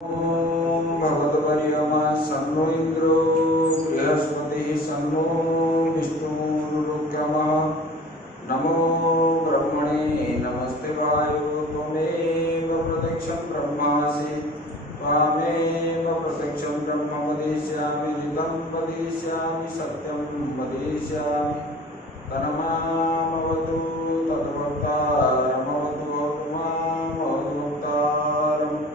ओम भगवद्वर्यमा सन्नो इंद्रो बृहस्पतिः सन्नो विष्णुरुक्रमः नमो ब्रह्मणे नमस्ते वायो त्वमेव प्रत्यक्षं ब्रह्मासि त्वामेव प्रत्यक्षं ब्रह्म वदिष्यामि ऋतं वदिष्यामि सत्यं वदिष्यामि तन्मामवतु तद्वक्तारमवतु मामवतु वक्तारम्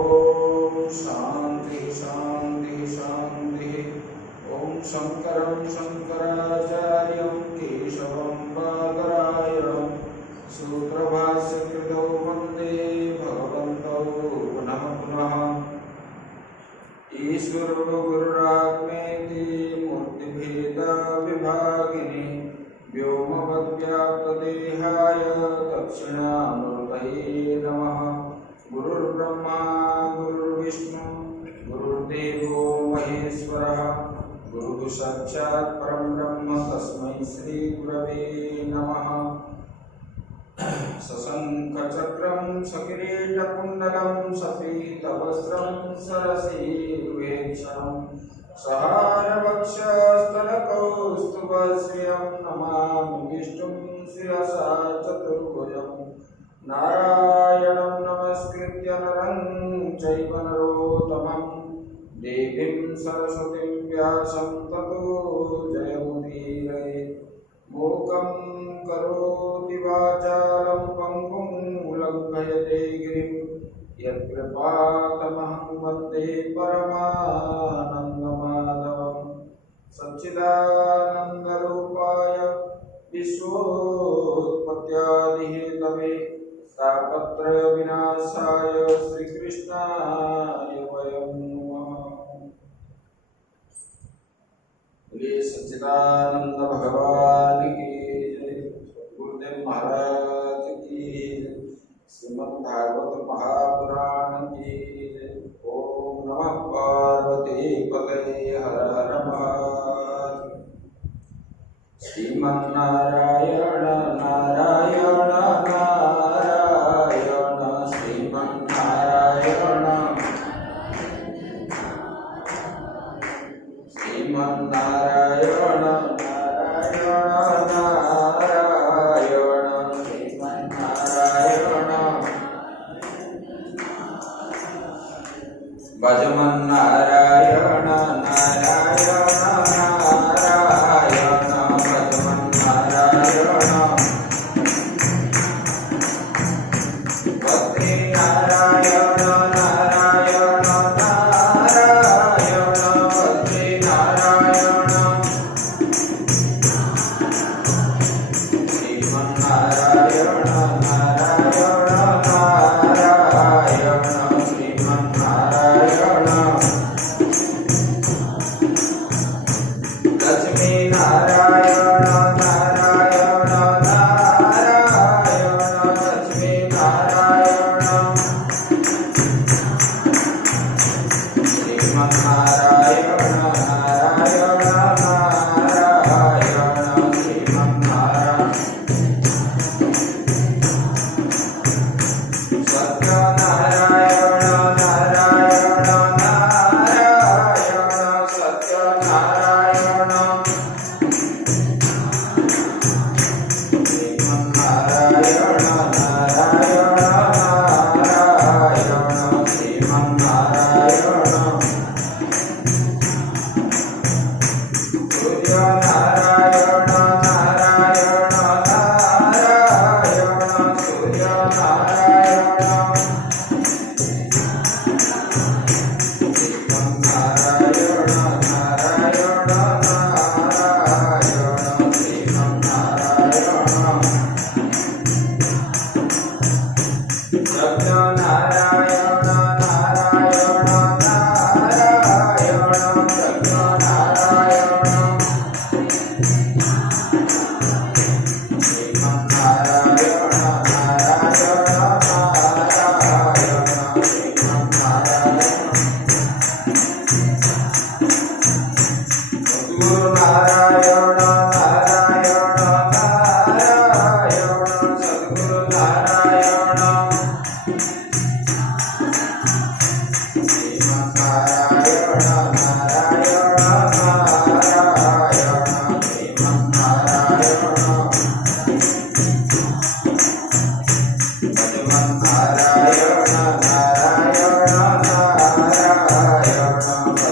ओम शांति शांति शांति। ओम शंकरं शंकराचार्यं केशवं बादरायणं सूत्रभाष्यकृतौ वन्दे भगवन्तौ पुनः पुनः। ईश्वरो गुरुरात्मेति मूर्तिभेदविभागिने व्योमवद्व्याप्तदेहाय दक्षिणामूर्तये नमः। गुरुर्ब्रह्मा गुरुर्विष्णु गुरुर्देवो महेश्वरः गुरुः साक्षात् परं ब्रह्म तस्मै श्री गुरवे नमः। सशङ्खचक्रं सकिरीटकुण्डलं सपीतवस्त्रं सरसीरुहेक्षणं सहारवक्षस्थलकौस्तुभश्रियं नमामि विष्णुं शिरसा चतुर्भुजम्। नारायणं नमस्कृत्य नरं चैव नरोत्तमं देवीं सरस्वतीं व्यासं ततो जयमुदीरये। मूकं करोति वाचालं पङ्गुं लङ्घयते गिरिं यत्कृपातमहं वन्दे परमानन्दमाधवं। सच्चिदानन्दरूपाय विश्वोत्पत्त्यादिहेतवे तापत्रय विनाशाय श्रीकृष्णाय वयं नमः। बोलिए सच्चिदानंद भगवान की जय। गुरुदेव महाराज की जय। श्रीमद् भागवत महापुराण की जय। ओम नमः पार्वती पतये हर हर महादेव। श्रीमन्नारायण नारायण नारायण श्रीमन्नारायण श्रीमन्नारायण नारायण नारायण श्रीमन्नारायण भजमन्नारायण नारायण नारायण भजमन्नारायण भक्ति नारायण नारायण नारायण भक्ति नारायण श्रीमन्नारायण नारायण नारायण श्रीमन्नारायण लक्ष्मी नारायण नारायण नारायण लक्ष्मी नारायण श्रीमन्नारायण नारायण नारायण श्रीमन्नारायण सत्यनारायण नारायण नारायण सत्यनारायण श्रीमन्नारायण नारायण नारायण श्रीमन्नारायण सूर्य नारायण नारायण नारायण सूर्य नारायण श्रीमन्नारायण नारायण नारायण श्रीमन्नारायण सत्यनारायण नारायण नारायण श्रीमन्नारायण नारायण नारायण श्रीमन्नारायण भगवन्नारायण नारायण नारायण भगवन्नारायण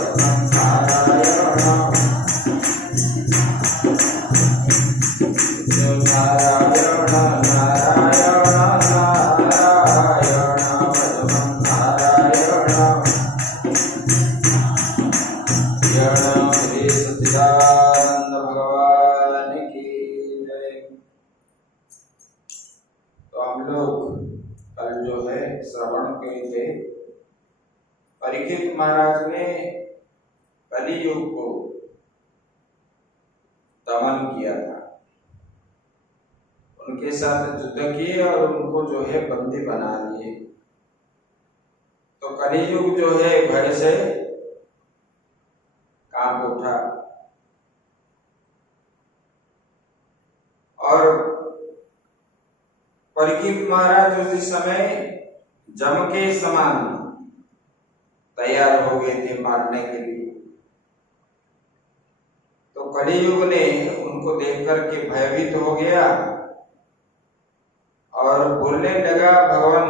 सच्चिदानंद भगवान की जय। तो हम लोग कल जो है श्रवण किए थे, परीक्षित महाराज ने कलियुग को दमन किया था, उनके साथ युद्ध किए और उनको जो है बंदी बना लिए। तो कलियुग जो है भय से कांप उठा और परीक्षित महाराज उसी समय जम के समान तैयार हो गए थे मारने के लिए। तो कलियुग ने उनको देखकर के भयभीत हो गया और बोलने लगा, भगवान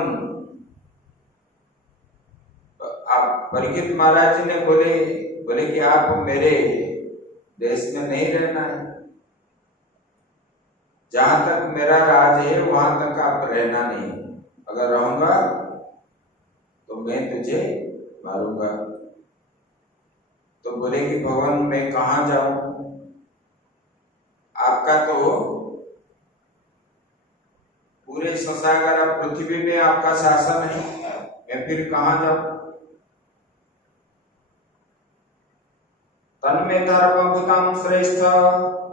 आप परीक्षित महाराज जी ने बोले कि आप मेरे देश में नहीं रहना है, जहां तक मेरा राज है वहां तक आप रहना नहीं, अगर रहूंगा तो मैं तुझे मारूंगा। तो बोले कि भगवान मैं कहां जाऊं, आपका तो पूरे संसार पृथ्वी में आपका शासन है, मैं फिर कहां जाऊं। तन्मे धर्मभूतं श्रेष्ठ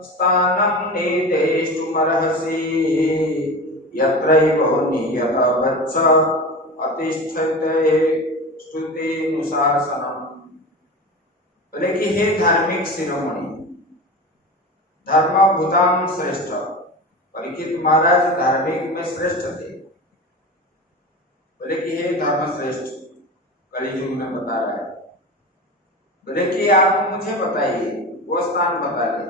स्थानं निर्देष्टुमर्हसि यत्रैव नियत वत्स अतिष्ठते स्तुतेनुशासनम्। बोले कि हे धार्मिक शिरोमणि, धर्मभूतं श्रेष्ठ, परीक्षित महाराज धार्मिक में श्रेष्ठ थे। बोले कि हे धर्म श्रेष्ठ, कलियुग में बता रहा है, बोले कि आप मुझे बताइए वो स्थान बता दे।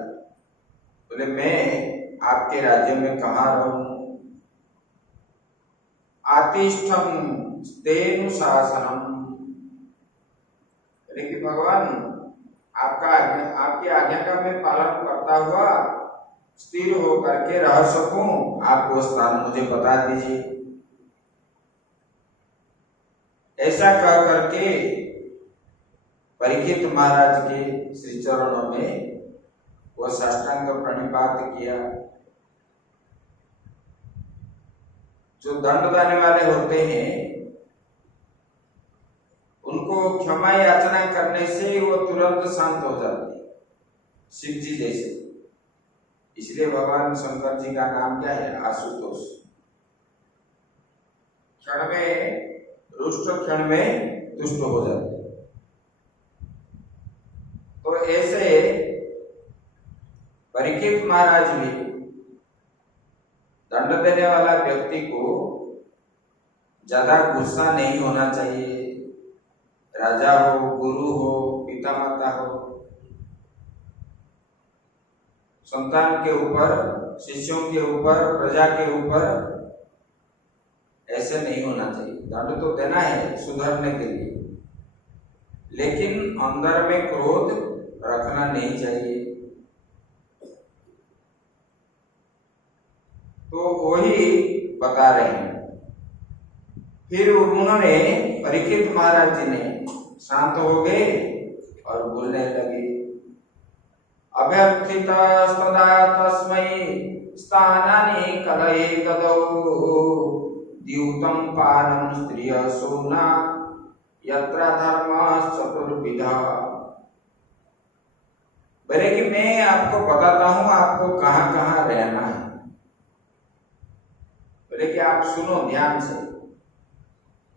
बोले मैं आपके राज्य में कहाँ रहूं। आतिष्ठम तेनु शासनम, बोले कि भगवान आपकी आज्ञा का मैं पालन करता हुआ स्थिर होकर के रह सकूं, आप वो स्थान मुझे बता दीजिए। ऐसा कह करके परीक्षित महाराज के श्री चरणों में वो साष्टांग प्रणिपात किया। जो दंड देने वाले होते हैं उनको क्षमा याचना करने से वो तुरंत शांत हो जाते हैं, शिव जी जैसे। इसलिए भगवान शंकर जी का नाम क्या है, आशुतोष। क्षण में रुष्ट, क्षण में तुष्ट हो जाते। तो ऐसे परीक्षित महाराज भी दंड देने वाला व्यक्ति को ज्यादा गुस्सा नहीं होना चाहिए। राजा हो, गुरु हो, पिता माता हो, संतान के ऊपर, शिष्यों के ऊपर, प्रजा के ऊपर ऐसे नहीं होना चाहिए। दंड तो देना है सुधरने के लिए, लेकिन अंदर में क्रोध रखना नहीं चाहिए। तो वही बता रहे हैं। फिर उन्होंने परीक्षित महाराज जी ने शांत हो गए और बोलने लगे, अभ्यर्थितस्तदा तस्मै स्थानानि कलये ददौ द्यूतं पानं स्त्रिय सोना यत्र धर्म चतुर्विधा। बोले कि मैं आपको बताता हूं आपको कहां कहां रहना है। बोले कि आप सुनो ध्यान से।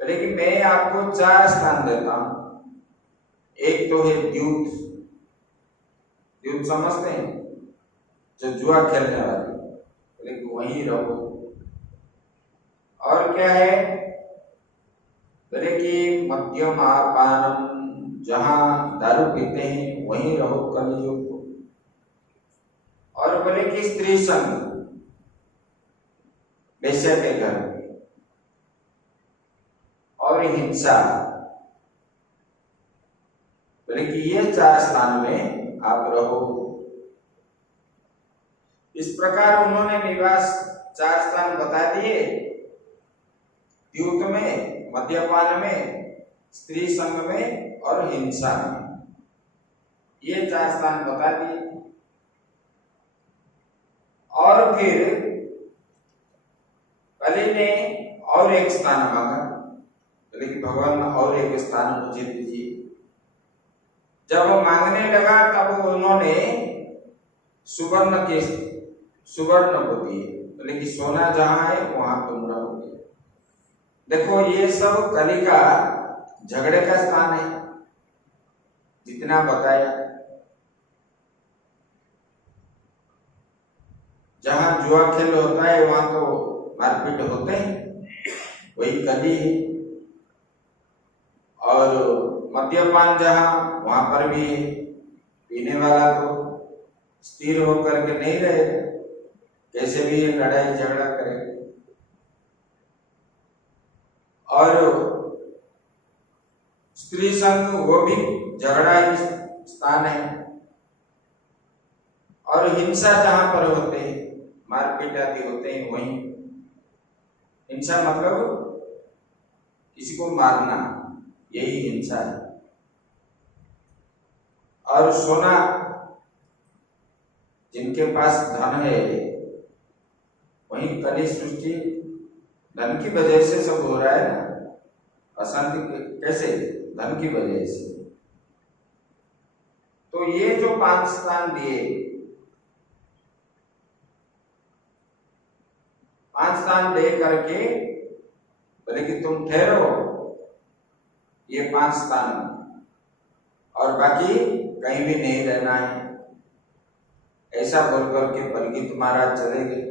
बोले कि मैं आपको 4 स्थान देता हूं। एक तो है द्यूत, द्यूत समझते हैं, जो जुआ खेलने वाले, बोले कि वहीं रहो। और क्या है, बोले कि मद्यम पानम, जहां दारू पीते हैं वहीं रहो कलियुग को। और बोले कि स्त्री संग, वेश्या के घर, और हिंसा, बोले कि ये 4 स्थान में आप रहो। इस प्रकार उन्होंने निवास 4 स्थान बता दिए, द्यूत में, मद्यपान में, स्त्री संग में और हिंसा में। ये 4 स्थान बता दिए। और फिर कली ने और एक स्थान मांगा, लेकिन भगवान और एक स्थान मुझे दीजिए। जब वो मांगने लगा तब उन्होंने सुवर्ण को दिए, बोले कि सोना जहां है वहां तुम रहोगे। देखो ये सब कली का झगड़े का स्थान है, जितना बताया। जहां जुआ खेल होता है वहां तो मारपीट होते हैं, वही कली है। और मद्यपान जहां, वहां पर भी है। पीने वाला तो स्थिर होकर के नहीं रहेगा, कैसे भी ये लड़ाई झगड़ा करेगा। और स्त्री संग, वो भी झगड़ा ही स्थान है। और हिंसा जहां पर होते हैं, मारपीट आदि होते हैं, वहीं हिंसा मतलब किसी को मारना, यही हिंसा है। और सोना, जिनके पास धन है, वहीं कली सृष्टि धन की वजह से सब हो रहा है ना। अशांति कैसे? धन की वजह से। तो ये जो 5 स्थान दिए, 5 स्थान दे करके बोले कि तुम ठहरो ये 5 स्थान, और बाकी कहीं भी नहीं रहना है। ऐसा बोल करके परीक्षित महाराज चले गए।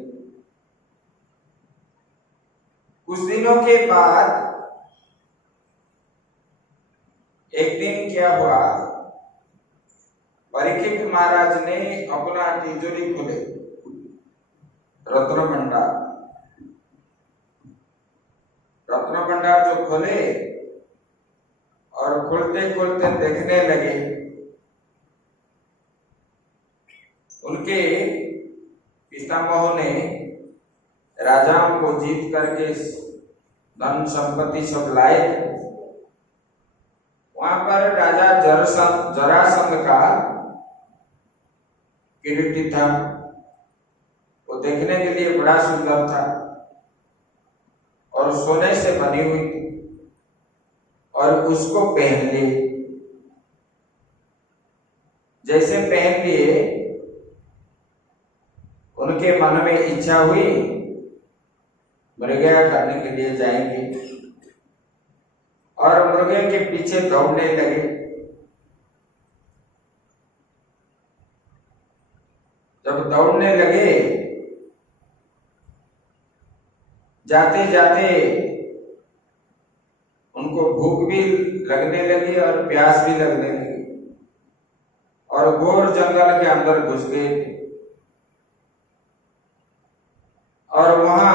कुछ दिनों के बाद एक दिन क्या हुआ, परीक्षित महाराज ने अपना तिजोरी खोले, रत्न भंडार जो खोले, और खोलते खोलते देखने लगे, उनके पितामहों ने राजाओं को जीत करके धन संपत्ति सब लाए। वहां पर राजा जरासंध का किरीटी था, वो देखने के लिए बड़ा सुंदर था और सोने से बनी हुई थी, और उसको पहन लिए। जैसे पहन लिए, उनके मन में इच्छा हुई मृगया करने के लिए जाएंगे, और मुर्गे के पीछे दौड़ने लगे। जब दौड़ने लगे, जाते जाते उनको भूख भी लगने लगी और प्यास भी लगने लगी, और घोर जंगल के अंदर घुस गए। और वहां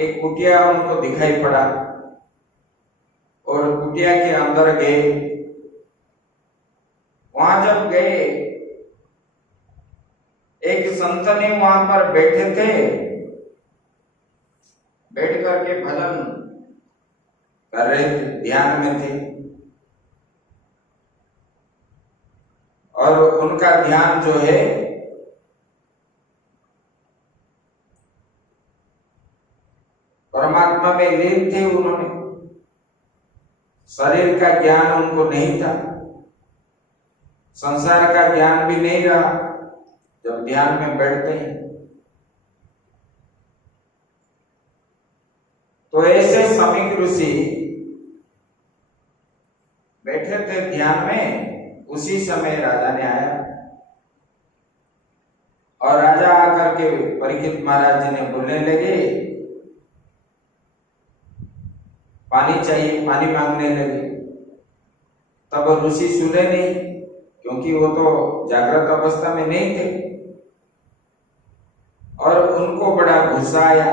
एक कुटिया उनको दिखाई पड़ा, और कुटिया के अंदर गए। वहां जब गए, एक संतनी वहां पर बैठे थे, बैठ करके भजन कर रहे थे, ध्यान में थे। और उनका ध्यान जो है परमात्मा में लीन थे। उन्होंने, शरीर का ज्ञान उनको नहीं था, संसार का ज्ञान भी नहीं रहा जब ध्यान में बैठते हैं। तो ऐसे समीक ऋषि बैठे थे ध्यान में। उसी समय राजा ने आया, और राजा आकर के परीक्षित महाराज जी ने बोलने लगे, पानी चाहिए, पानी मांगने लगे। तब ऋषि सुने नहीं, क्योंकि वो तो जागृत अवस्था में नहीं थे और उनको बड़ा गुस्सा आया।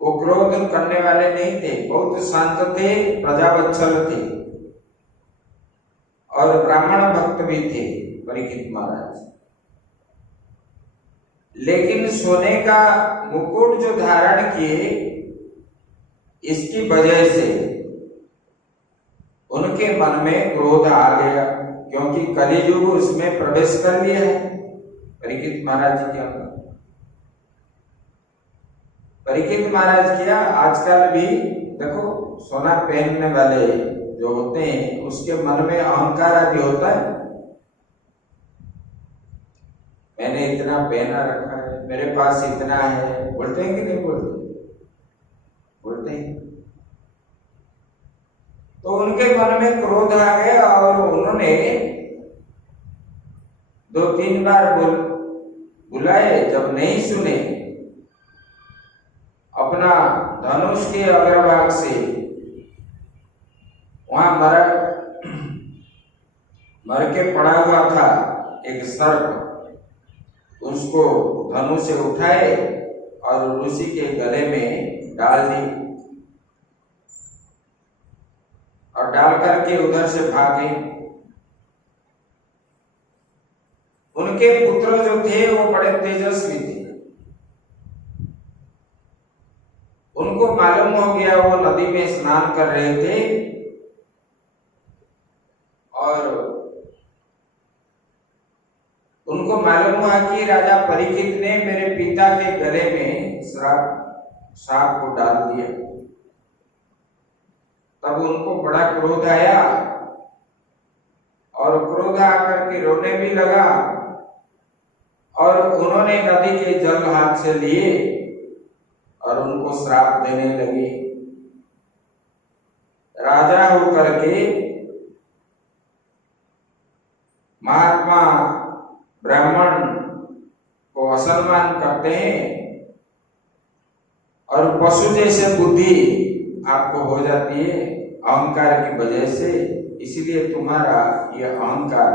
वो क्रोध करने वाले नहीं थे, बहुत शांत थे, प्रजावत्सल थे और ब्राह्मण भक्त भी थे परीक्षित महाराज। लेकिन सोने का मुकुट जो धारण किए, इसकी वजह से उनके मन में क्रोध आ गया, क्योंकि कलियुग उसमें प्रवेश कर लिया है परीक्षित महाराज जी के अंदर। परीक्षित महाराज क्या आजकल भी देखो, सोना पहनने वाले जो होते हैं उसके मन में अहंकार आदि होता है। मैंने इतना पहना रखा है, मेरे पास इतना है, बोलते हैं कि नहीं बोलते? बोलते हैं। तो उनके मन में क्रोध आ गया और उन्होंने 2-3 बार बुलाए, जब नहीं सुने, अपना धनुष के अग्रभाग से वहां मर के पड़ा हुआ था एक सर्प, उसको धनुष से उठाए और ऋषि के गले में डाल दी और डाल करके उधर से भागे। उनके पुत्र जो थे वो बड़े तेजस्वी थे। उनको मालूम हो गया, वो नदी में स्नान कर रहे थे और उनको मालूम हुआ कि राजा परीक्षित ने मेरे पिता के गले में सांप को डाल दिया। तब उनको बड़ा क्रोध आया और क्रोध आकर के रोने भी लगा और उन्होंने नदी के जल हाथ से लिए और उनको श्राप देने लगे। राजा होकर के महात्मा ब्राह्मण को असम्मान करते हैं और पशु जैसे बुद्धि आपको हो जाती है अहंकार की वजह से। इसलिए तुम्हारा यह अहंकार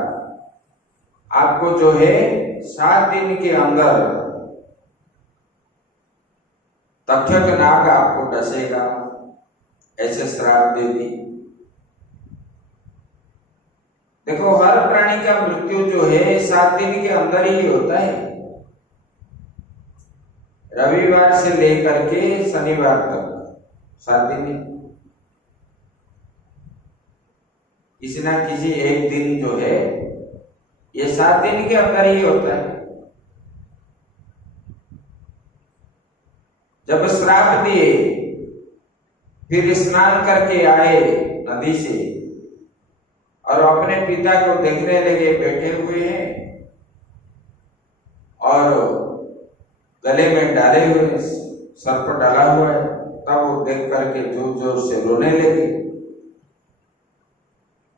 आपको जो है 7 दिन के अंदर तक्षक नाग आपको डसेगा, ऐसे श्राप दे दी। देखो, हर प्राणी का मृत्यु जो है 7 दिन के अंदर ही होता है। रविवार से लेकर के शनिवार तक 7 दिन, किसी ना किसी एक दिन जो है ये 7 दिन के अंदर ही होता है। जब श्राप दिए, फिर स्नान करके आए नदी से और अपने पिता को देखने लगे, बैठे हुए हैं और गले में डाले हुए सर्प डाला हुआ है। तब वो देख करके जोर जोर से रोने लगे।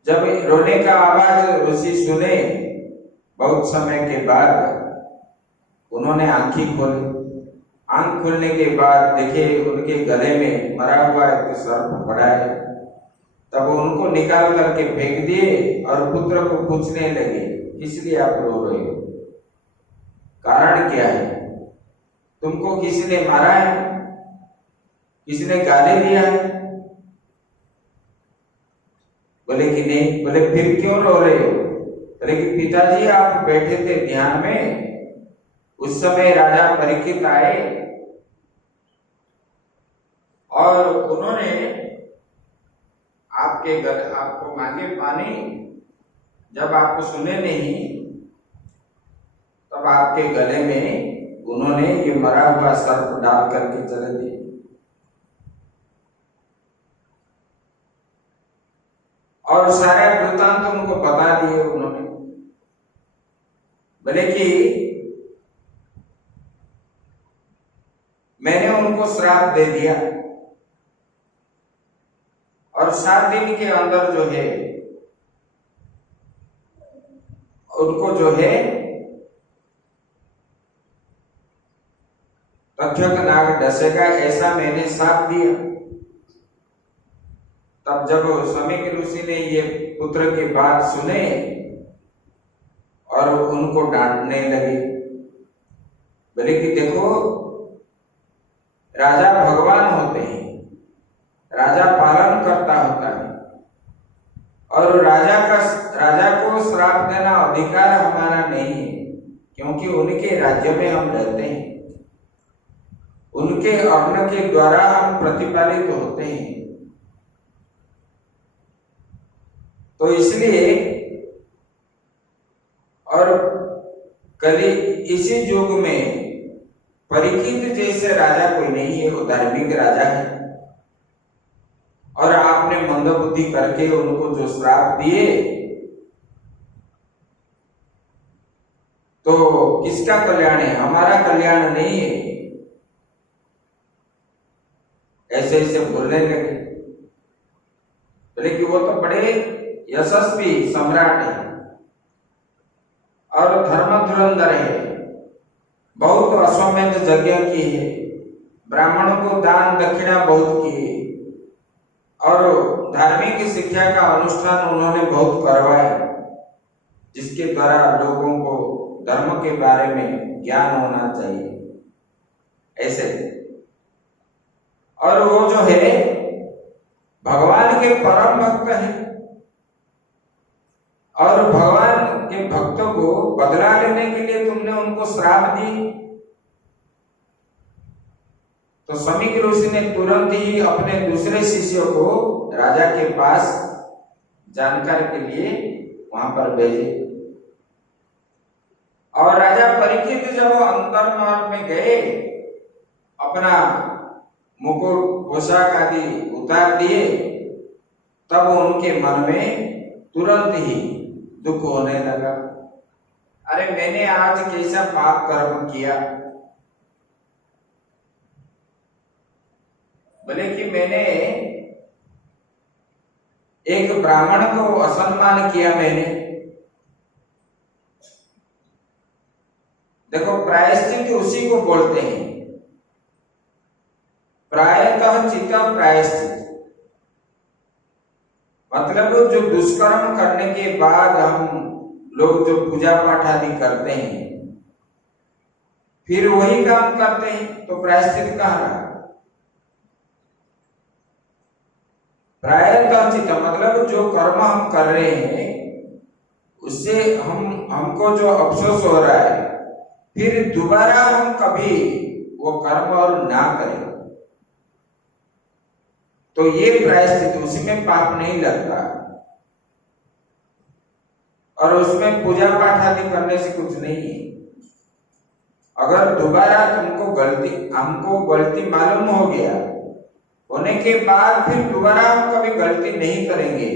जब रोने का आवाज ऋषि सुने, बहुत समय के बाद उन्होंने आंखें खोली। आंख खोलने के बाद देखे उनके गले में मरा हुआ एक सर्प पड़ा है। तब उनको निकाल करके फेंक दिए और पुत्र को पूछने लगे, इसलिए आप रो रहे हो, कारण क्या है? तुमको किसी ने मारा है? किसी ने गाली दिया है? बोले कि नहीं। बोले फिर क्यों रो रहे हो? बोले कि पिताजी आप बैठे थे ध्यान में, उस समय राजा परीक्षित आए और उन्होंने आपको मांगे पानी, जब आपको सुने नहीं तब आपके गले में उन्होंने ये मरा हुआ सर्प डाल करके चले गए। और सारा वृत्तांत उनको बता दिए उन्होंने। बोले कि मैंने उनको श्राप दे दिया और 7 दिन के अंदर जो है उनको जो है तक्षक नाग डसेगा ऐसा मैंने साप दिया। तब जब समीक ऋषि ने ये पुत्र की बात सुने और उनको डांटने लगे, बोले कि देखो राजा भगवान होते हैं, राजा पालन करता होता है और राजा को श्राप देना अधिकार हमारा नहीं है, क्योंकि उनके राज्य में हम रहते हैं, उनके अन्न के द्वारा हम प्रतिपालित होते हैं। तो इसलिए और कली इसी युग में परीक्षित जैसे राजा कोई नहीं है, वो धार्मिक राजा है और आपने मंदबुद्धि करके उनको जो श्राप दिए तो किसका कल्याण है? हमारा कल्याण नहीं है। ऐसे ऐसे बोलने लगे। बोले कि वो तो बड़े यशस्वी सम्राट है और धर्म धुरंधर है, बहुत अश्वमेध यज्ञ की है, ब्राह्मणों को दान दक्षिणा बहुत की है और धार्मिक शिक्षा का अनुष्ठान उन्होंने बहुत करवाया, जिसके द्वारा लोगों को धर्म के बारे में ज्ञान होना चाहिए। ऐसे और वो जो है भगवान के परम भक्त है और भगवान के भक्तों को बदला लेने के लिए तुमने उनको श्राप दी। तो समीक ऋषि ने तुरंत ही अपने दूसरे शिष्यों को राजा के पास जानकारी के लिए वहां पर भेजे और राजा परीक्षित जब अंतर्महल में गए, अपना मुकुट पोशाक आदि उतार दिए, तब उनके मन में तुरंत ही दुख होने लगा। अरे मैंने आज कैसा पाप कर्म किया। बोले कि मैंने एक ब्राह्मण को असम्मान किया। मैंने देखो प्रायश्चित उसी को बोलते हैं, प्रायतः चित्त प्रायश्चित, मतलब जो दुष्कर्म करने के बाद हम लोग जो पूजा पाठ आदि करते हैं फिर वही काम करते हैं, तो प्रायश्चित कहाँ रहा? प्रायतः चित्त मतलब जो कर्म हम कर रहे हैं उससे हमको जो अफसोस हो रहा है, फिर दोबारा हम कभी वो कर्म और ना करें, तो ये प्रायश्चित, उसमें पाप नहीं लगता और उसमें पूजा पाठ आदि करने से कुछ नहीं है। अगर दोबारा हमको गलती मालूम हो गया, होने के बाद फिर दोबारा हम कभी गलती नहीं करेंगे,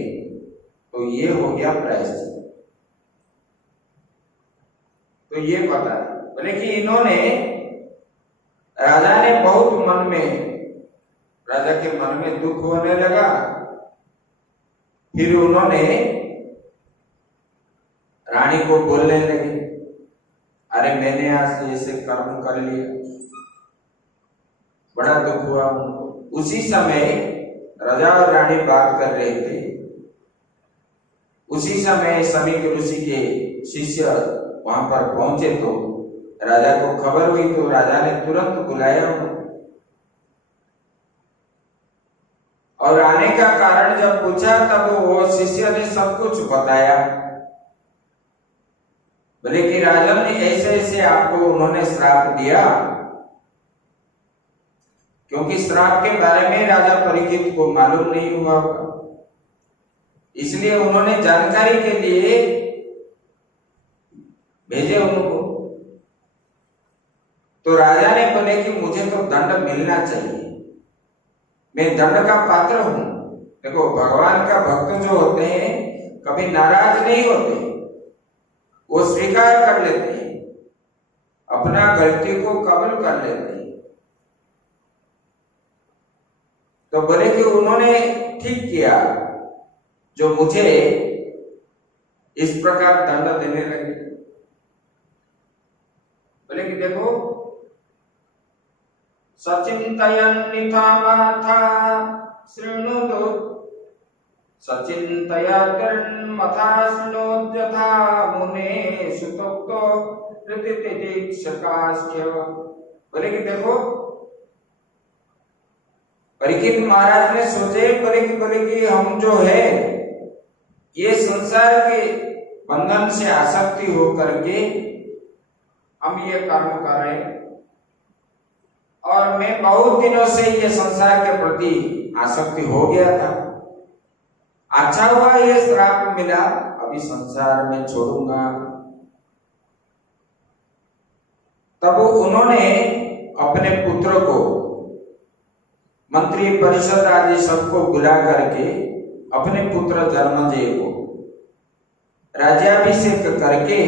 तो ये हो गया प्रायश्चित। तो ये पता है। बोले कि इन्होंने राजा ने बहुत राजा के मन में दुख होने लगा। फिर उन्होंने रानी को बोलने लगे, अरे मैंने आज ऐसे कर्म कर लिया, बड़ा दुख हुआ उनको। उसी समय राजा और रानी बात कर रहे थे। उसी समय समीक ऋषि के शिष्य वहां पर पहुंचे तो राजा को खबर हुई, तो राजा ने तुरंत बुलाया उनको और आने का कारण जब पूछा तब वो शिष्य ने सब कुछ बताया। बोले कि राजन ने ऐसे ऐसे आपको उन्होंने श्राप दिया, क्योंकि श्राप के बारे में राजा परीक्षित को मालूम नहीं हुआ होगा, इसलिए उन्होंने जानकारी के लिए भेजे उनको। तो राजा ने बोले कि मुझे तो दंड मिलना चाहिए, मैं दंड का पात्र हूं। देखो भगवान का भक्त जो होते हैं कभी नाराज नहीं होते, वो स्वीकार कर लेते हैं, अपना गलती को कबूल कर लेते हैं। तो बोले कि उन्होंने ठीक किया जो मुझे इस प्रकार दंड देने लगे। बोले कि देखो सचिन्तयन्निथामाथा शृणुतु सचिन्तयन्मथा शृणोत्यथा मुने सुतोक्तो ऋतितितिक्षकास्य। बोले कि देखो, परीक्षित महाराज ने सोचे, बोले कि हम जो है ये संसार के बंधन से आसक्ति होकर के हम ये कर्म कर रहे हैं, और मैं बहुत दिनों से ये संसार के प्रति आसक्ति हो गया था। अच्छा हुआ ये श्राप मिला, अभी संसार में छोड़ूंगा। तब उन्होंने अपने पुत्र को, मंत्री परिषद आदि सबको बुला करके अपने पुत्र जन्मेजय को राज्याभिषेक करके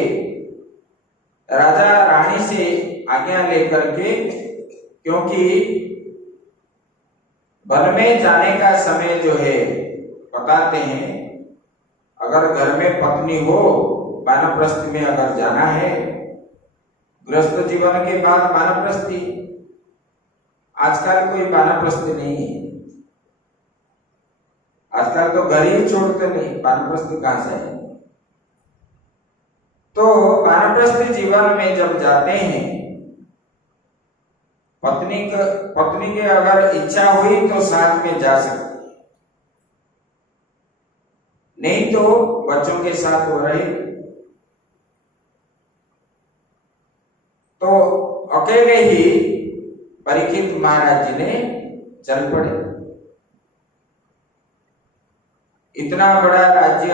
राजा रानी से आज्ञा लेकर के, क्योंकि वन में जाने का समय जो है बताते हैं, अगर घर में पत्नी हो, वानप्रस्थ में अगर जाना है, गृहस्थ जीवन के बाद वानप्रस्थी। आजकल कोई वानप्रस्थ नहीं है, आजकल तो घर ही छोड़ते नहीं, वानप्रस्थ कहां से है। तो वानप्रस्थ जीवन में जब जाते हैं, पत्नी की अगर इच्छा हुई तो साथ में जा सकते, नहीं तो बच्चों के साथ हो रहे। तो अकेले ही परीक्षित महाराज जी ने चल पड़े। इतना बड़ा राज्य,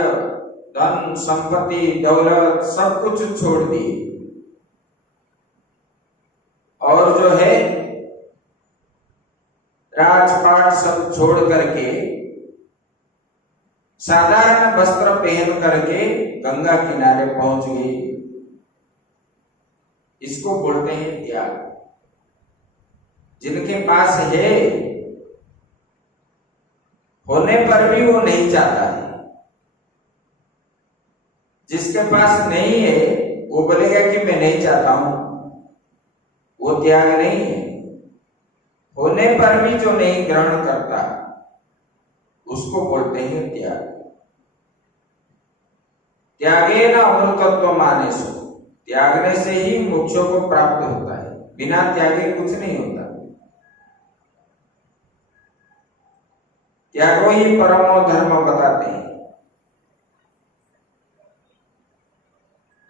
धन संपत्ति दौलत सब कुछ छोड़ दी, और जो है राजपाट सब छोड़ करके साधारण वस्त्र पहन करके गंगा किनारे पहुंच गए। इसको बोलते हैं त्याग। जिनके पास है, होने पर भी वो नहीं चाहता है, जिसके पास नहीं है वो बोलेगा कि मैं नहीं चाहता हूं, वो त्याग नहीं है। होने पर भी जो नहीं ग्रहण करता उसको बोलते हैं त्याग। त्यागे न अमृतत्व मानेसु, त्यागने से ही मोक्षों को प्राप्त होता है, बिना त्यागे कुछ नहीं होता। त्यागो ही परमो धर्म बताते हैं।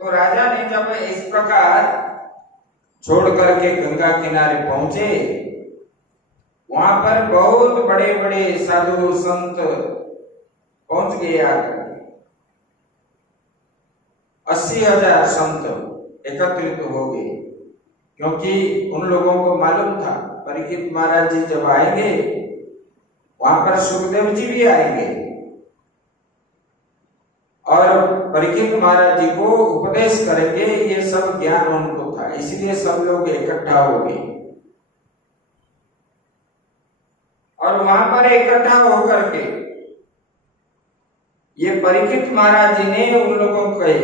तो राजा ने जब इस प्रकार छोड़ करके गंगा किनारे पहुंचे, वहां पर बहुत बड़े बड़े साधु संत पहुंच गए आकर। 80,000 संत एकत्रित हो गए, क्योंकि उन लोगों को मालूम था परीक्षित महाराज जी जब आएंगे वहां पर सुखदेव जी भी आएंगे, और परीक्षित महाराज जी को उपदेश करेंगे। ये सब ज्ञान उनको था, इसलिए सब लोग इकट्ठा हो गए। और वहां पर इकट्ठा होकर के ये परीक्षित महाराज जी ने उन लोगों को कहे,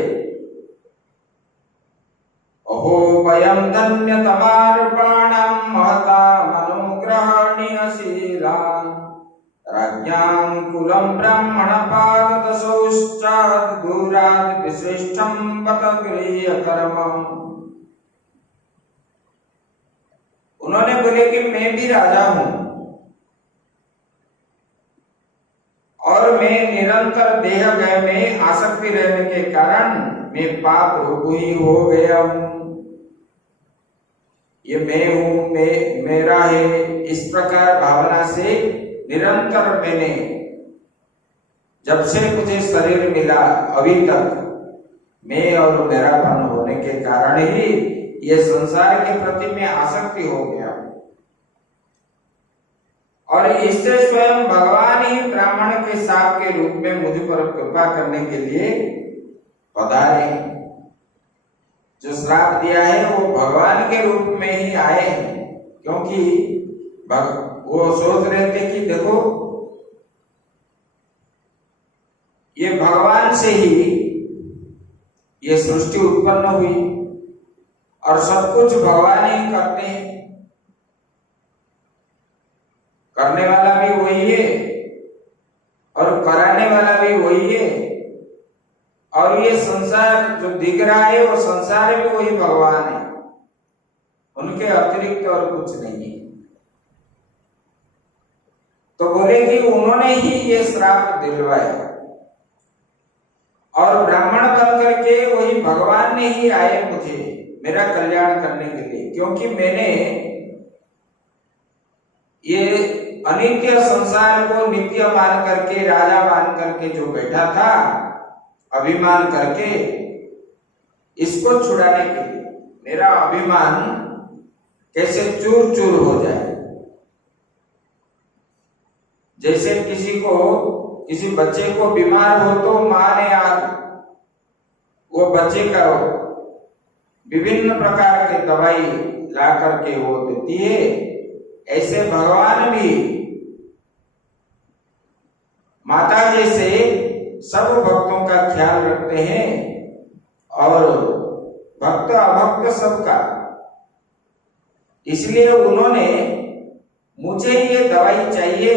अहो वयं धन्यतमार्पणं महता मनोग्रहणीयशीला राज्ञां कुलं ब्राह्मणपाददशोश्चात् दूरात् विशिष्टं बत गृह्यकर्म। उन्होंने बोले कि मैं भी राजा हूं, और मैं निरंतर देह गय में आसक्ति रहने के कारण मैं पाप रूप ही हो गया हूं। ये मैं हूं, मैं मेरा है, इस प्रकार भावना से निरंतर मैंने, जब से मुझे शरीर मिला अभी तक मैं और मेरापन होने के कारण ही ये संसार के प्रति मैं आसक्ति हो गया, और इससे स्वयं भगवान ही ब्राह्मण के शाप के रूप में मुझ पर कृपा करने के लिए पधारे। जो श्राप दिया है वो भगवान के रूप में ही आए हैं, क्योंकि वो सोच रहे थे कि देखो ये भगवान से ही ये सृष्टि उत्पन्न हुई, और सब कुछ भगवान ही करते हैं। करने वाला भी वही है और कराने वाला भी वही है, और ये संसार जो दिख रहा है वो संसार भी वही भगवान है, उनके अतिरिक्त और कुछ नहीं है। तो बोले कि उन्होंने ही ये श्राप दिलवाया और ब्राह्मण बन करके वही भगवान ने ही आए मुझे मेरा कल्याण करने के लिए, क्योंकि मैंने ये अनित्य संसार को नित्य मान करके, राजा मान करके जो बैठा था अभिमान करके, इसको छुड़ाने के लिए मेरा अभिमान कैसे चूर चूर हो जाए। जैसे किसी बच्चे को बीमार हो तो मां ने वो बच्चे का विभिन्न प्रकार के दवाई ला करके वो देती है, ऐसे भगवान भी माता जैसे सब भक्तों का ख्याल रखते हैं और भक्त अभक्त सबका। इसलिए उन्होंने मुझे ये दवाई चाहिए,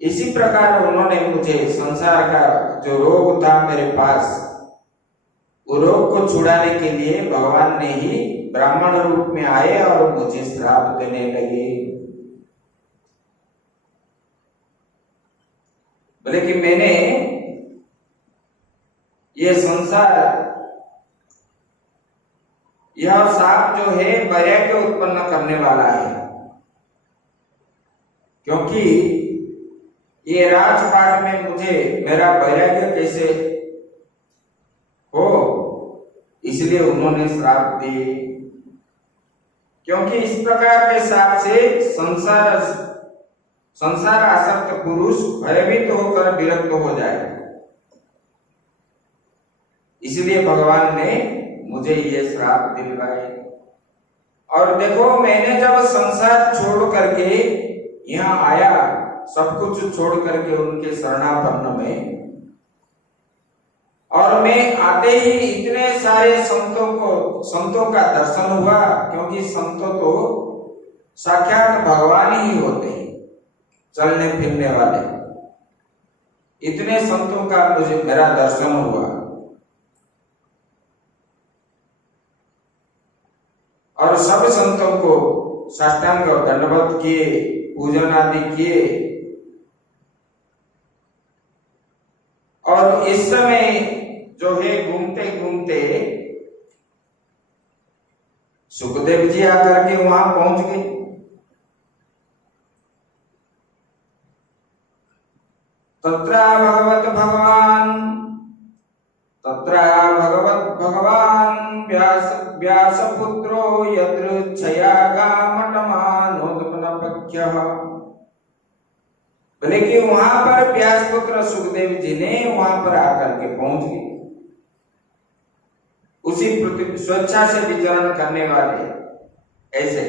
इसी प्रकार उन्होंने मुझे संसार का जो रोग था मेरे पास, वो रोग को छुड़ाने के लिए भगवान ने ही ब्राह्मण रूप में आए और मुझे श्राप देने लगे। बोले कि मैंने ये संसार, यह साप जो है वैराग्य उत्पन्न करने वाला है, क्योंकि ये राजपाट में मुझे मेरा वैराग्य कैसे हो, इसलिए उन्होंने श्राप दिए। क्योंकि इस प्रकार के श्राप से संसार आसक्त पुरुष भयभीत होकर विरक्त हो जाए, इसलिए भगवान ने मुझे ये श्राप दिलवाए। और देखो, मैंने जब संसार छोड़ करके यहाँ आया, सब कुछ छोड़ करके उनके शरणापन्न में, और मैं आते ही इतने सारे संतों का दर्शन हुआ, क्योंकि संतों तो साक्षात भगवान ही होते हैं, चलने फिरने वाले। इतने संतों का मुझे मेरा दर्शन हुआ और सब संतों को साष्टांग दंडवत किए, पूजन आदि किए। और इस समय जो है घूमते घूमते सुखदेव जी आकर के वहां पहुंच गए। तत्र भगवत भगवान व्यासपुत्रो यत्र छयागामटमानोत्पन्नपक्ष्यः। बोले कि वहां पर व्यासपुत्र सुखदेव जी ने वहां पर आकर के पहुंच गए, उसी स्वेच्छा से विचरण करने वाले ऐसे।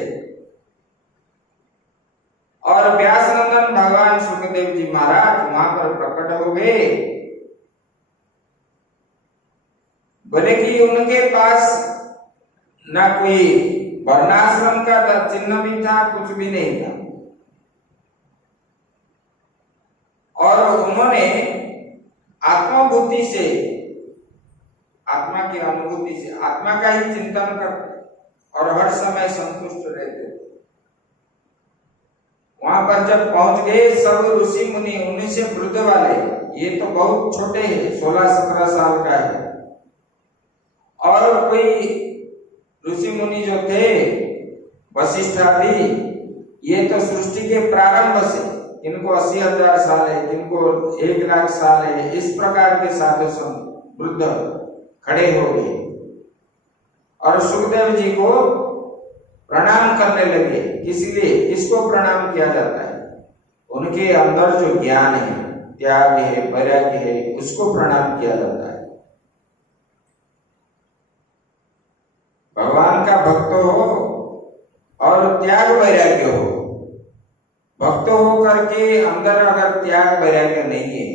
और व्यासनंदन भगवान सुखदेव जी महाराज वहां पर प्रकट हो गए। बोले कि उनके पास ना कोई वर्णाश्रम का चिन्ह भी था, कुछ भी नहीं था, और उन्होंने आत्मबुद्धि से, आत्मा की अनुभूति से आत्मा का ही चिंतन करते और हर समय संतुष्ट रहते। वहां पर जब पहुंच गए, सब ऋषि मुनि, उन्हीं से वृद्ध वाले, ये तो बहुत छोटे हैं, 16-17 साल का है, और कोई ऋषि मुनि जो थे वशिष्ठ आदि, ये तो सृष्टि के प्रारंभ से, इनको 80,000 साल है, इनको 1,00,000 साल है, इस प्रकार के साधु संत वृद्ध खड़े हो गए और सुखदेव जी को प्रणाम करने लगे। इसलिए किसको प्रणाम किया जाता है? उनके अंदर जो ज्ञान है, त्याग है, वैराग्य है, उसको प्रणाम किया जाता है। भगवान का भक्त हो और त्याग वैराग्य हो। भक्त हो करके अंदर अगर त्याग वैराग्य नहीं है,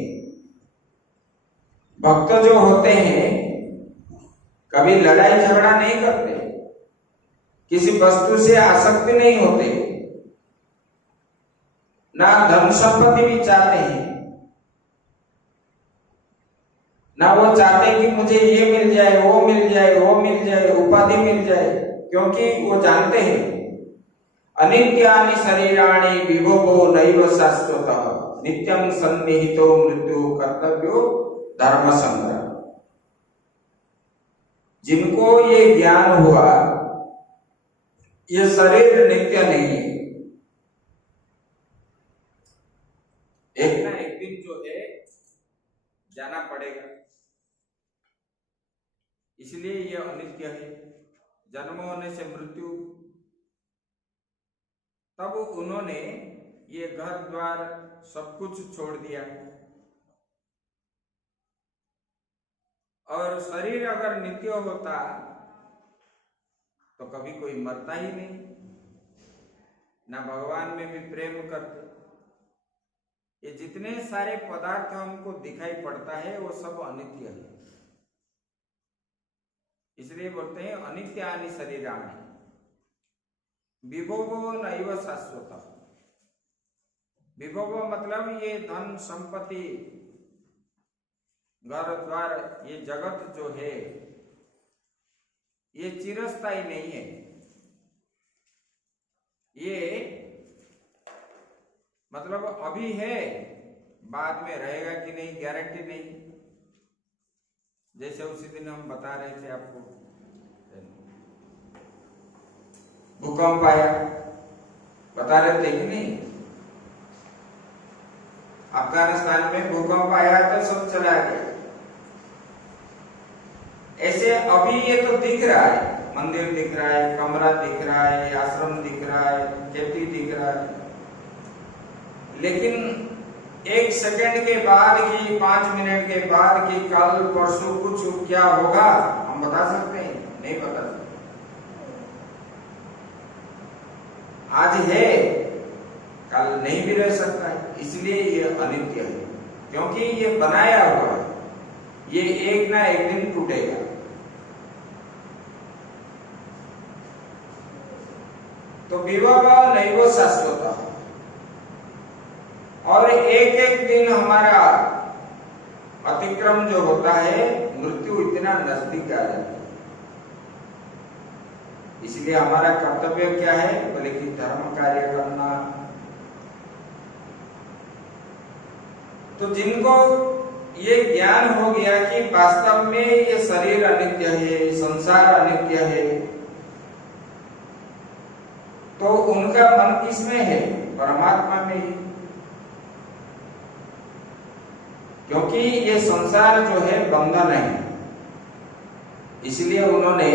भक्त जो होते हैं कभी लड़ाई झगड़ा नहीं करते, किसी वस्तु से आसक्ति नहीं होते, ना धन संपत्ति भी चाहते हैं, ना वो चाहते कि मुझे ये मिल जाए, वो मिल जाए, वो मिल जाए, उपाधि मिल जाए, क्योंकि वो जानते हैं अनित्यानि शरीराणि विभवो नैव शाश्वतः नित्यं सन्निहितो मृत्यु कर्तव्यो धर्म संग्रह। जिनको ये ज्ञान हुआ ये शरीर नित्य नहीं है, एक ना एक दिन जो है जाना पड़ेगा, इसलिए ये अनित्य है। जन्म होने से मृत्यु, तब उन्होंने ये घर द्वार सब कुछ छोड़ दिया, और शरीर अगर नित्य होता तो कभी कोई मरता ही नहीं, ना भगवान में भी प्रेम करते। ये जितने सारे पदार्थ हमको दिखाई पड़ता है वो सब अनित्य है, इसलिए बोलते हैं अनित्यानि शरीराणि विभवो नैव शाश्वतः। विभव मतलब ये धन संपत्ति घर द्वार ये जगत जो है ये चिरस्थायी नहीं है, ये मतलब अभी है, बाद में रहेगा कि नहीं गारंटी नहीं। जैसे उसी दिन हम बता रहे थे आपको, भूकंप आया, बता रहे थे कि नहीं, अफगानिस्तान में भूकंप आया तो सब चला गया। ऐसे अभी ये तो दिख रहा है, मंदिर दिख रहा है, कमरा दिख रहा है, आश्रम दिख रहा है, खेती दिख रहा है, लेकिन एक सेकंड के बाद की, 5 मिनट के बाद की, कल परसों कुछ क्या होगा हम बता सकते हैं? नहीं बता सकते। आज है, कल नहीं भी रह सकता है, इसलिए ये अनित्य है, क्योंकि ये बनाया हुआ है, ये एक ना एक दिन टूटेगा। तो विभव नैव शाश्वतः, और एक एक दिन हमारा अतिक्रम जो होता है, मृत्यु इतना नजदीक आ जाता है। इसलिए हमारा कर्तव्य क्या है? बोले कि धर्म कार्य करना। तो जिनको ये ज्ञान हो गया कि वास्तव में ये शरीर अनित्य है, संसार अनित्य है, तो उनका मन किसमें है? परमात्मा में ही। क्योंकि ये संसार जो है बंधन है, इसलिए उन्होंने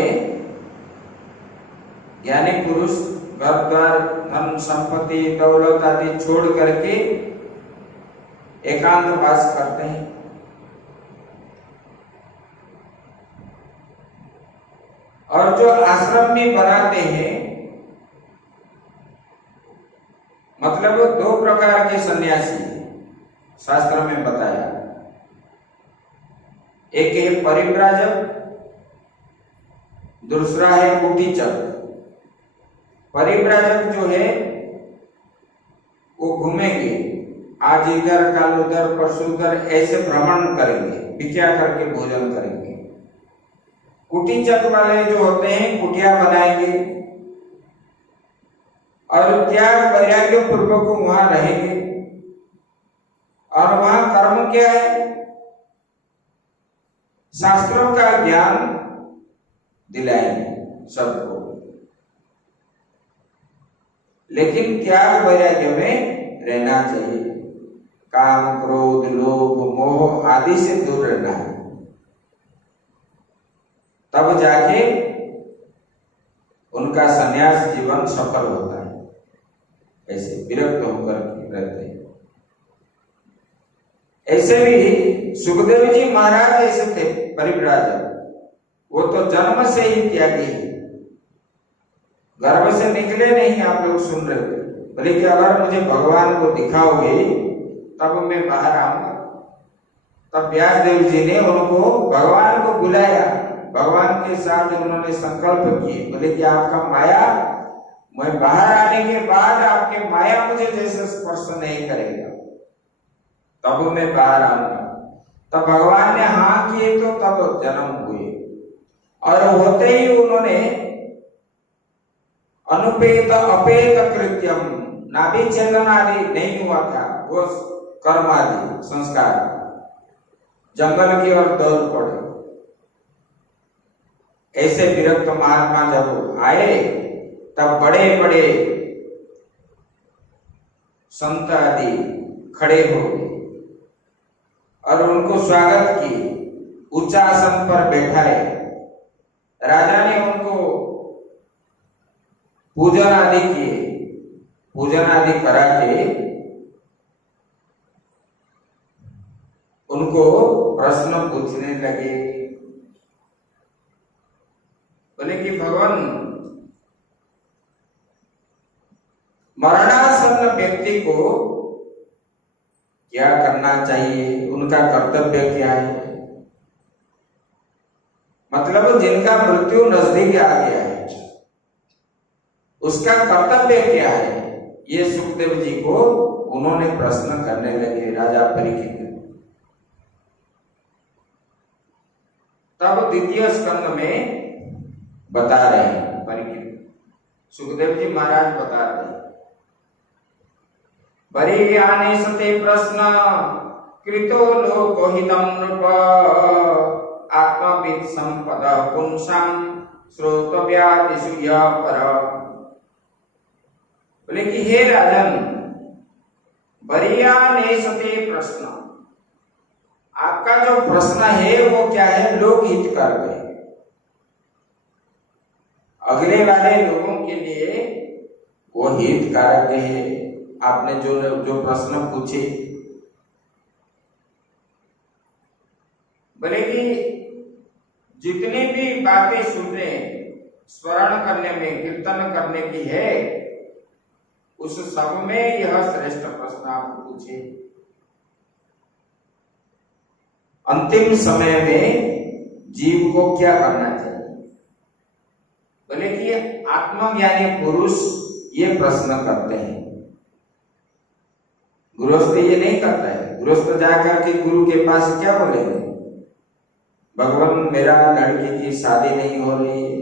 ज्ञानी पुरुष घर द्वार धन संपत्ति दौलत आदि छोड़ करके एकांत वास करते हैं। और जो आश्रम भी बनाते हैं, मतलब 2 प्रकार के सन्यासी शास्त्र में बताया। एक है परिव्राजक, दूसरा है कुटीचक। परिव्राजक जो है वो घूमेंगे, आज इधर कल उधर परसों उधर, ऐसे भ्रमण करेंगे, भिक्षा करके भोजन करेंगे। कुटीचक वाले जो होते हैं कुटिया बनाएंगे और त्याग वैराग्य पूर्वक वहां रहेंगे। और वहां कर्म क्या है? शास्त्रों का ज्ञान दिलाएंगे सबको, लेकिन त्याग वैराग्य में रहना चाहिए। काम क्रोध लोभ मोह आदि से दूर रहना है, तब जाके उनका संन्यास जीवन सफल होता है। ऐसे विरक्त होकर रहते हैं। ऐसे भी सुखदेव जी महाराज ऐसे थे परिव्राजक, वो तो जन्म से ही त्यागी है, गर्भ से निकले नहीं। आप लोग सुन रहे थे, बोले कि अगर मुझे भगवान को दिखाओगे तब मैं बाहर आऊंगा। तब व्यासदेव जी ने उनको भगवान को बुलाया, भगवान के साथ उन्होंने संकल्प किए, बोले कि आपका माया मैं बाहर आने के बाद आपके माया मुझे जैसे स्पर्श नहीं करेगा तब मैं बाहर आऊंगा। तब भगवान ने हाँ किए तो तब जन्म हुए, और होते ही उन्होंने अनुपेत अपेत कृत्यम, नाभि छेदन आदि नहीं हुआ था, वो कर्म आदि संस्कार जंगल की ओर दौड़ पड़े। ऐसे विरक्त महात्मा जब आए तब बड़े बड़े संत आदि खड़े हो गए और उनको स्वागत किए, उच्च आसन पर बैठाए। राजा ने उनको पूजन आदि किए, पूजन आदि करा के उनको प्रश्न पूछने लगे। बोले कि भगवान, मरणासन्न व्यक्ति को क्या करना चाहिए, उनका कर्तव्य क्या है? मतलब जिनका मृत्यु नजदीक आ गया है उसका कर्तव्य क्या है, ये सुखदेव जी को उन्होंने प्रश्न करने लगे राजा परीक्षित। तब द्वितीय स्कंद में बता रहे हैं परीक्षित, सुखदेव जी महाराज बता रहे हैं, परिज्ञाने सते प्रश्न कृतो लोकहितं नृप आत्मविद संपद पुंसां श्रोतव्यादिषु यः पर। बोले कि हे राजन, परिज्ञाने सते प्रश्न, आपका जो प्रश्न है वो क्या है? लोकहित कर गए, अगले वाले लोगों के लिए वो हित कारक है। आपने जो प्रश्न पूछे, बोले कि जितनी भी बातें सुनने, स्मरण करने में, कीर्तन करने की है, उस सब में यह श्रेष्ठ प्रश्न आप पूछे। अंतिम समय में जीव को क्या करना चाहिए? बोले कि आत्मज्ञानी पुरुष ये प्रश्न करते हैं, गृहस्थ ये नहीं करता है। गृहस्थ जाकर के गुरु के पास क्या बोलेंगे? भगवान, मेरा लड़की की शादी नहीं हो रही है,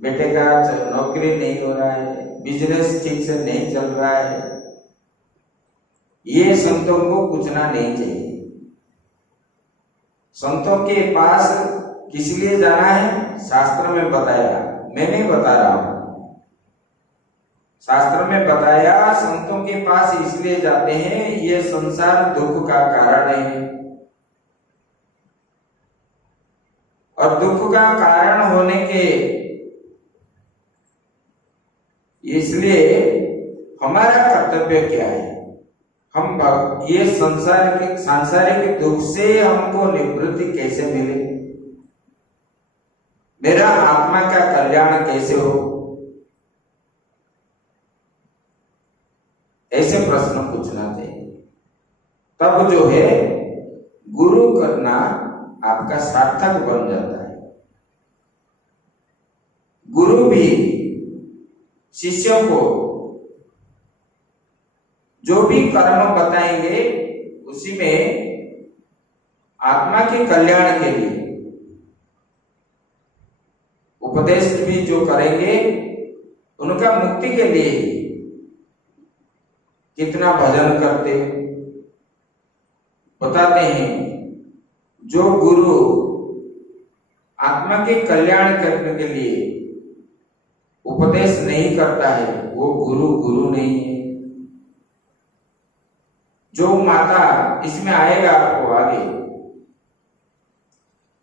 बेटे का नौकरी नहीं हो रहा है, बिजनेस ठीक से नहीं चल रहा है। ये संतों को पूछना नहीं चाहिए। संतों के पास किस लिए जाना है? शास्त्र में बताया, मैं नहीं बता रहा हूं, शास्त्र में बताया। संतों के पास इसलिए जाते हैं, ये संसार दुख का कारण है, और दुख का कारण होने के इसलिए हमारा कर्तव्य क्या है? हम ये सांसारिक दुख से हमको निवृत्ति कैसे मिले, मेरा आत्मा का कल्याण कैसे हो, ऐसे प्रश्न पूछना चाहिए। तब जो है गुरु करना आपका सार्थक बन जाता है। गुरु भी शिष्यों को जो भी कर्म बताएंगे उसी में आत्मा के कल्याण के लिए उपदेश भी जो करेंगे, उनका मुक्ति के लिए कितना भजन करते बताते हैं। जो गुरु आत्मा के कल्याण करने के लिए उपदेश नहीं करता है, वो गुरु नहीं है। जो माता, इसमें आएगा आपको आगे,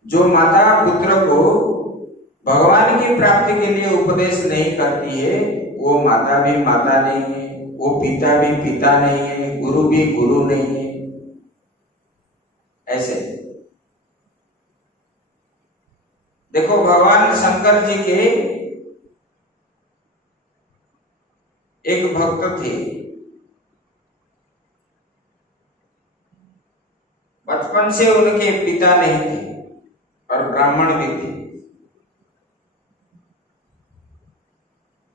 जो माता पुत्र को भगवान की प्राप्ति के लिए उपदेश नहीं करती है, वो माता भी माता नहीं है, वो पिता भी पिता नहीं है, गुरु भी गुरु नहीं है। ऐसे देखो, भगवान शंकर जी के एक भक्त थे, बचपन से उनके पिता नहीं थे और ब्राह्मण भी थे।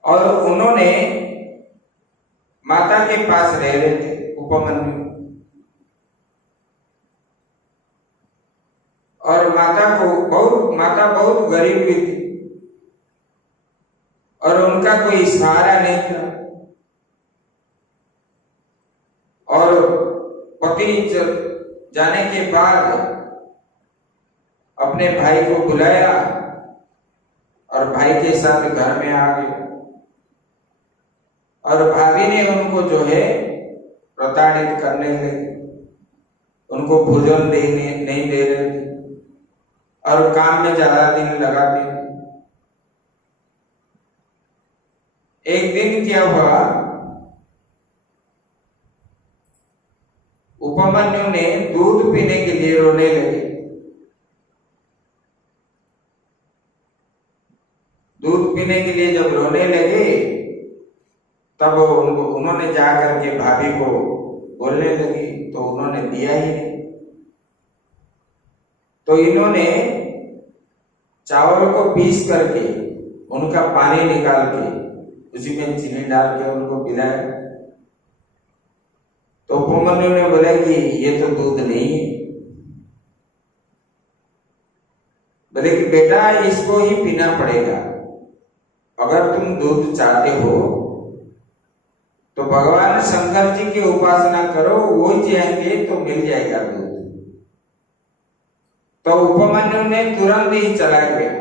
और उन्होंने माता के पास रह रहे थे उपमन्यु, और माता बहुत गरीब भी थी और उनका कोई सहारा नहीं था। और पति जाने के बाद अपने भाई को बुलाया और भाई के साथ घर में आ गए, और भाभी ने उनको जो है प्रताड़ित करने लगी, उनको भोजन नहीं दे रहे थे और काम में ज्यादा दिन लगा दी। एक दिन क्या हुआ, उपमन्यु ने दूध पीने के लिए रोने लगे। दूध पीने के लिए जब रोने लगे तब उन्होंने जाकर के भाभी को बोलने लगी, तो उन्होंने दिया ही नहीं। तो इन्होंने चावल को पीस करके उनका पानी निकाल के उसी में चीनी डाल के उनको पिलाया। तो उपमन्यु ने बोला कि ये तो दूध नहीं है। बोले कि बेटा इसको ही पीना पड़ेगा, अगर तुम दूध चाहते हो तो भगवान शंकर जी की उपासना करो, वो चाहेंगे तो मिल जाएगा दूध। तो उपमन्यु ने तुरंत ही चला गया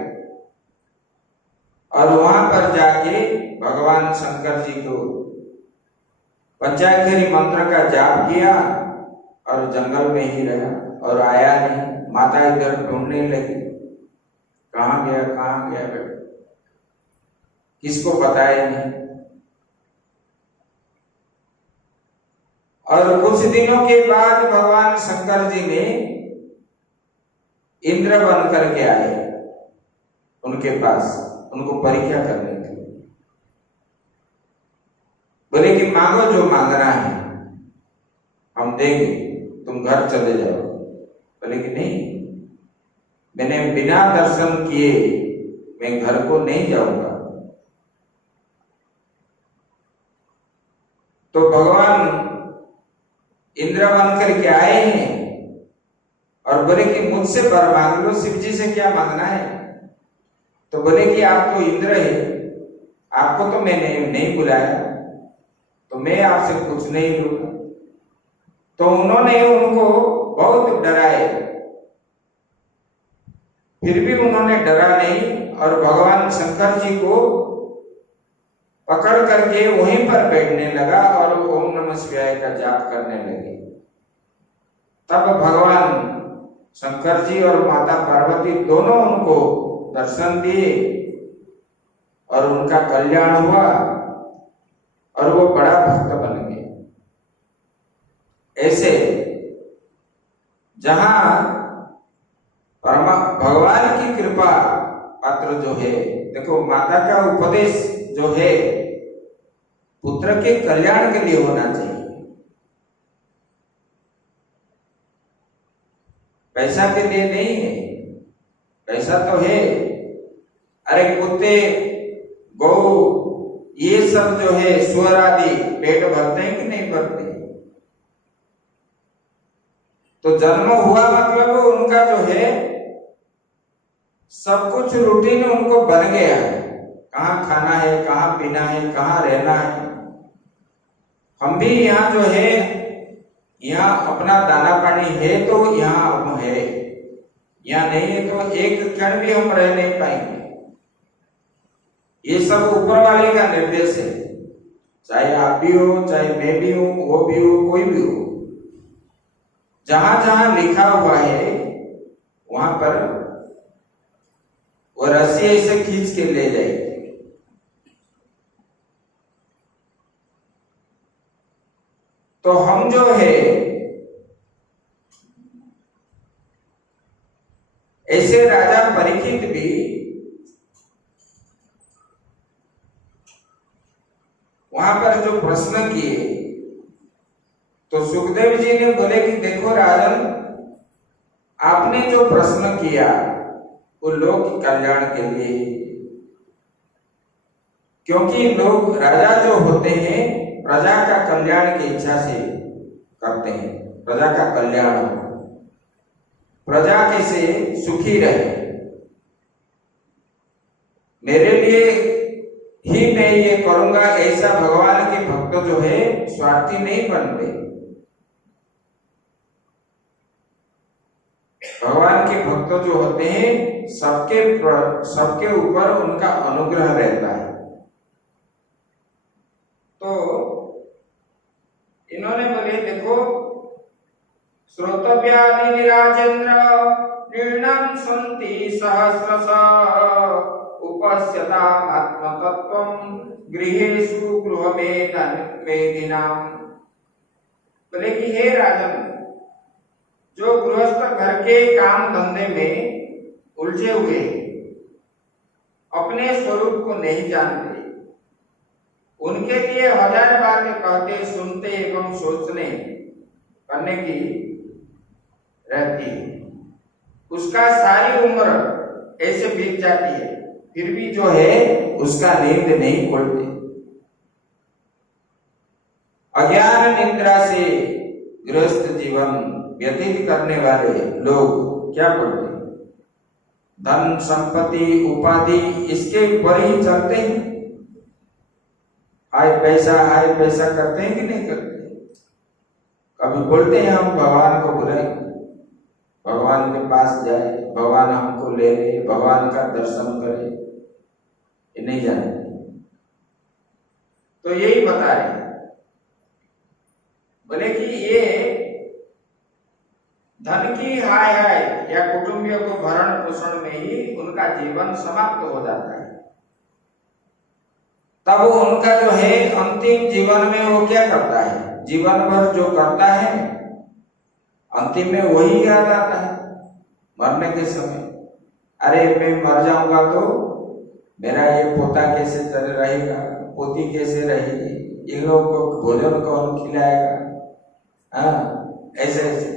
और वहां पर जाके भगवान शंकर जी को पंचाक्षरी मंत्र का जाप किया और जंगल में ही रहा और आया नहीं। माता इधर ढूंढने लगी, कहाँ गया बेटा, किसको बताया नहीं। और कुछ दिनों के बाद भगवान शंकर जी ने इंद्र बन करके आए उनके पास, उनको परीक्षा करने के लिए। बोले कि मांगो जो मांगना है हम देंगे, तुम घर चले जाओ। बोले कि नहीं, मैंने बिना दर्शन किए मैं घर को नहीं जाऊंगा। तो भगवान इंद्र बन करके आए हैं और बोले कि मुझसे वर मांग लो, शिव जी से क्या मांगना है। तो बोले कि आप तो इंद्र है, आपको तो मैंने नहीं बुलाया, तो मैं आपसे कुछ नहीं लूंगा। तो उन्होंने उनको बहुत डराए, फिर भी उन्होंने डरा नहीं और भगवान शंकर जी को पकड़ करके वहीं पर बैठने लगा और ओम नमः शिवाय का जाप करने लगे। तब भगवान शंकर जी और माता पार्वती दोनों उनको दर्शन दिए और उनका कल्याण हुआ और वो बड़ा भक्त बन गए। ऐसे जहां भगवान की कृपा पात्र जो है, देखो माता का उपदेश जो है पुत्र के कल्याण के लिए होना चाहिए, पैसा के लिए नहीं है। पैसा तो है, अरे कुत्ते गौ ये सब जो है सुअर आदि पेट भरते हैं कि नहीं भरते। तो जन्म हुआ मतलब उनका जो है सब कुछ रूटीन उनको बन गया है, कहाँ खाना है, कहाँ पीना है, कहाँ रहना है। हम भी यहाँ जो है, यहाँ अपना दाना पानी है तो यहाँ हम है, यहाँ नहीं है तो एक क्षण भी हम रह नहीं पाएंगे। ये सब ऊपर वाले का निर्देश है, चाहे आप भी हो, चाहे मैं भी हूं, वो भी हो, कोई भी हो। जहां जहां लिखा हुआ है वहां पर वो रस्सी ऐसे खींच के ले जाएगी। तो हम जो है ऐसे राजा परीक्षित भी वहां पर जो प्रश्न किए तो सुखदेव जी ने बोले कि देखो राजन, आपने जो प्रश्न किया वो लोक कल्याण के लिए, क्योंकि लोग राजा जो होते हैं प्रजा का कल्याण की इच्छा से करते हैं, प्रजा का कल्याण हो, प्रजा कैसे सुखी रहे, मेरे लिए ही मैं ये करूंगा, ऐसा भगवान के भक्त जो है स्वार्थी नहीं बनते। भगवान के भक्त जो होते हैं सबके ऊपर उनका अनुग्रह रहता है। तो इन्होंने बोले देखो, श्रोतव्यादि निराजेन्द्र निर्णम संति सहस्रश उपस्यता आत्मतत्वम गृहेषु गृहमेदिनाम। बोले कि हे राजन, जो गृहस्थ घर के काम धंधे में उलझे हुए अपने स्वरूप को नहीं जानते, उनके लिए हजार बातें कहते सुनते एवं सोचने करने की रहती है, उसका सारी उम्र ऐसे बीत जाती है, फिर भी जो है उसका नींद नहीं खुलती। अज्ञान निद्रा से गृहस्थ जीवन व्यतीत करने वाले लोग क्या करते हैं? धन संपत्ति उपाधि इसके ऊपर ही चलते हैं, हाय पैसा करते हैं कि नहीं करते? कभी बोलते हैं हम भगवान को बुलाएं, भगवान के पास जाए, भगवान हमको ले ले, भगवान का दर्शन करे, ये नहीं जानते। तो यही बता रहे बोले कि ये धन की हाय या कुटुंबियों को भरण पोषण में ही उनका जीवन समाप्त हो जाता है। तब उनका जो है अंतिम जीवन में वो क्या करता है, जीवन भर जो करता है अंतिम में वही याद आता है मरने के समय। अरे मैं मर जाऊंगा तो मेरा ये पोता कैसे चल रहेगा, पोती कैसे रहेगी, इन लोगों को भोजन कौन खिलाएगा, ऐसे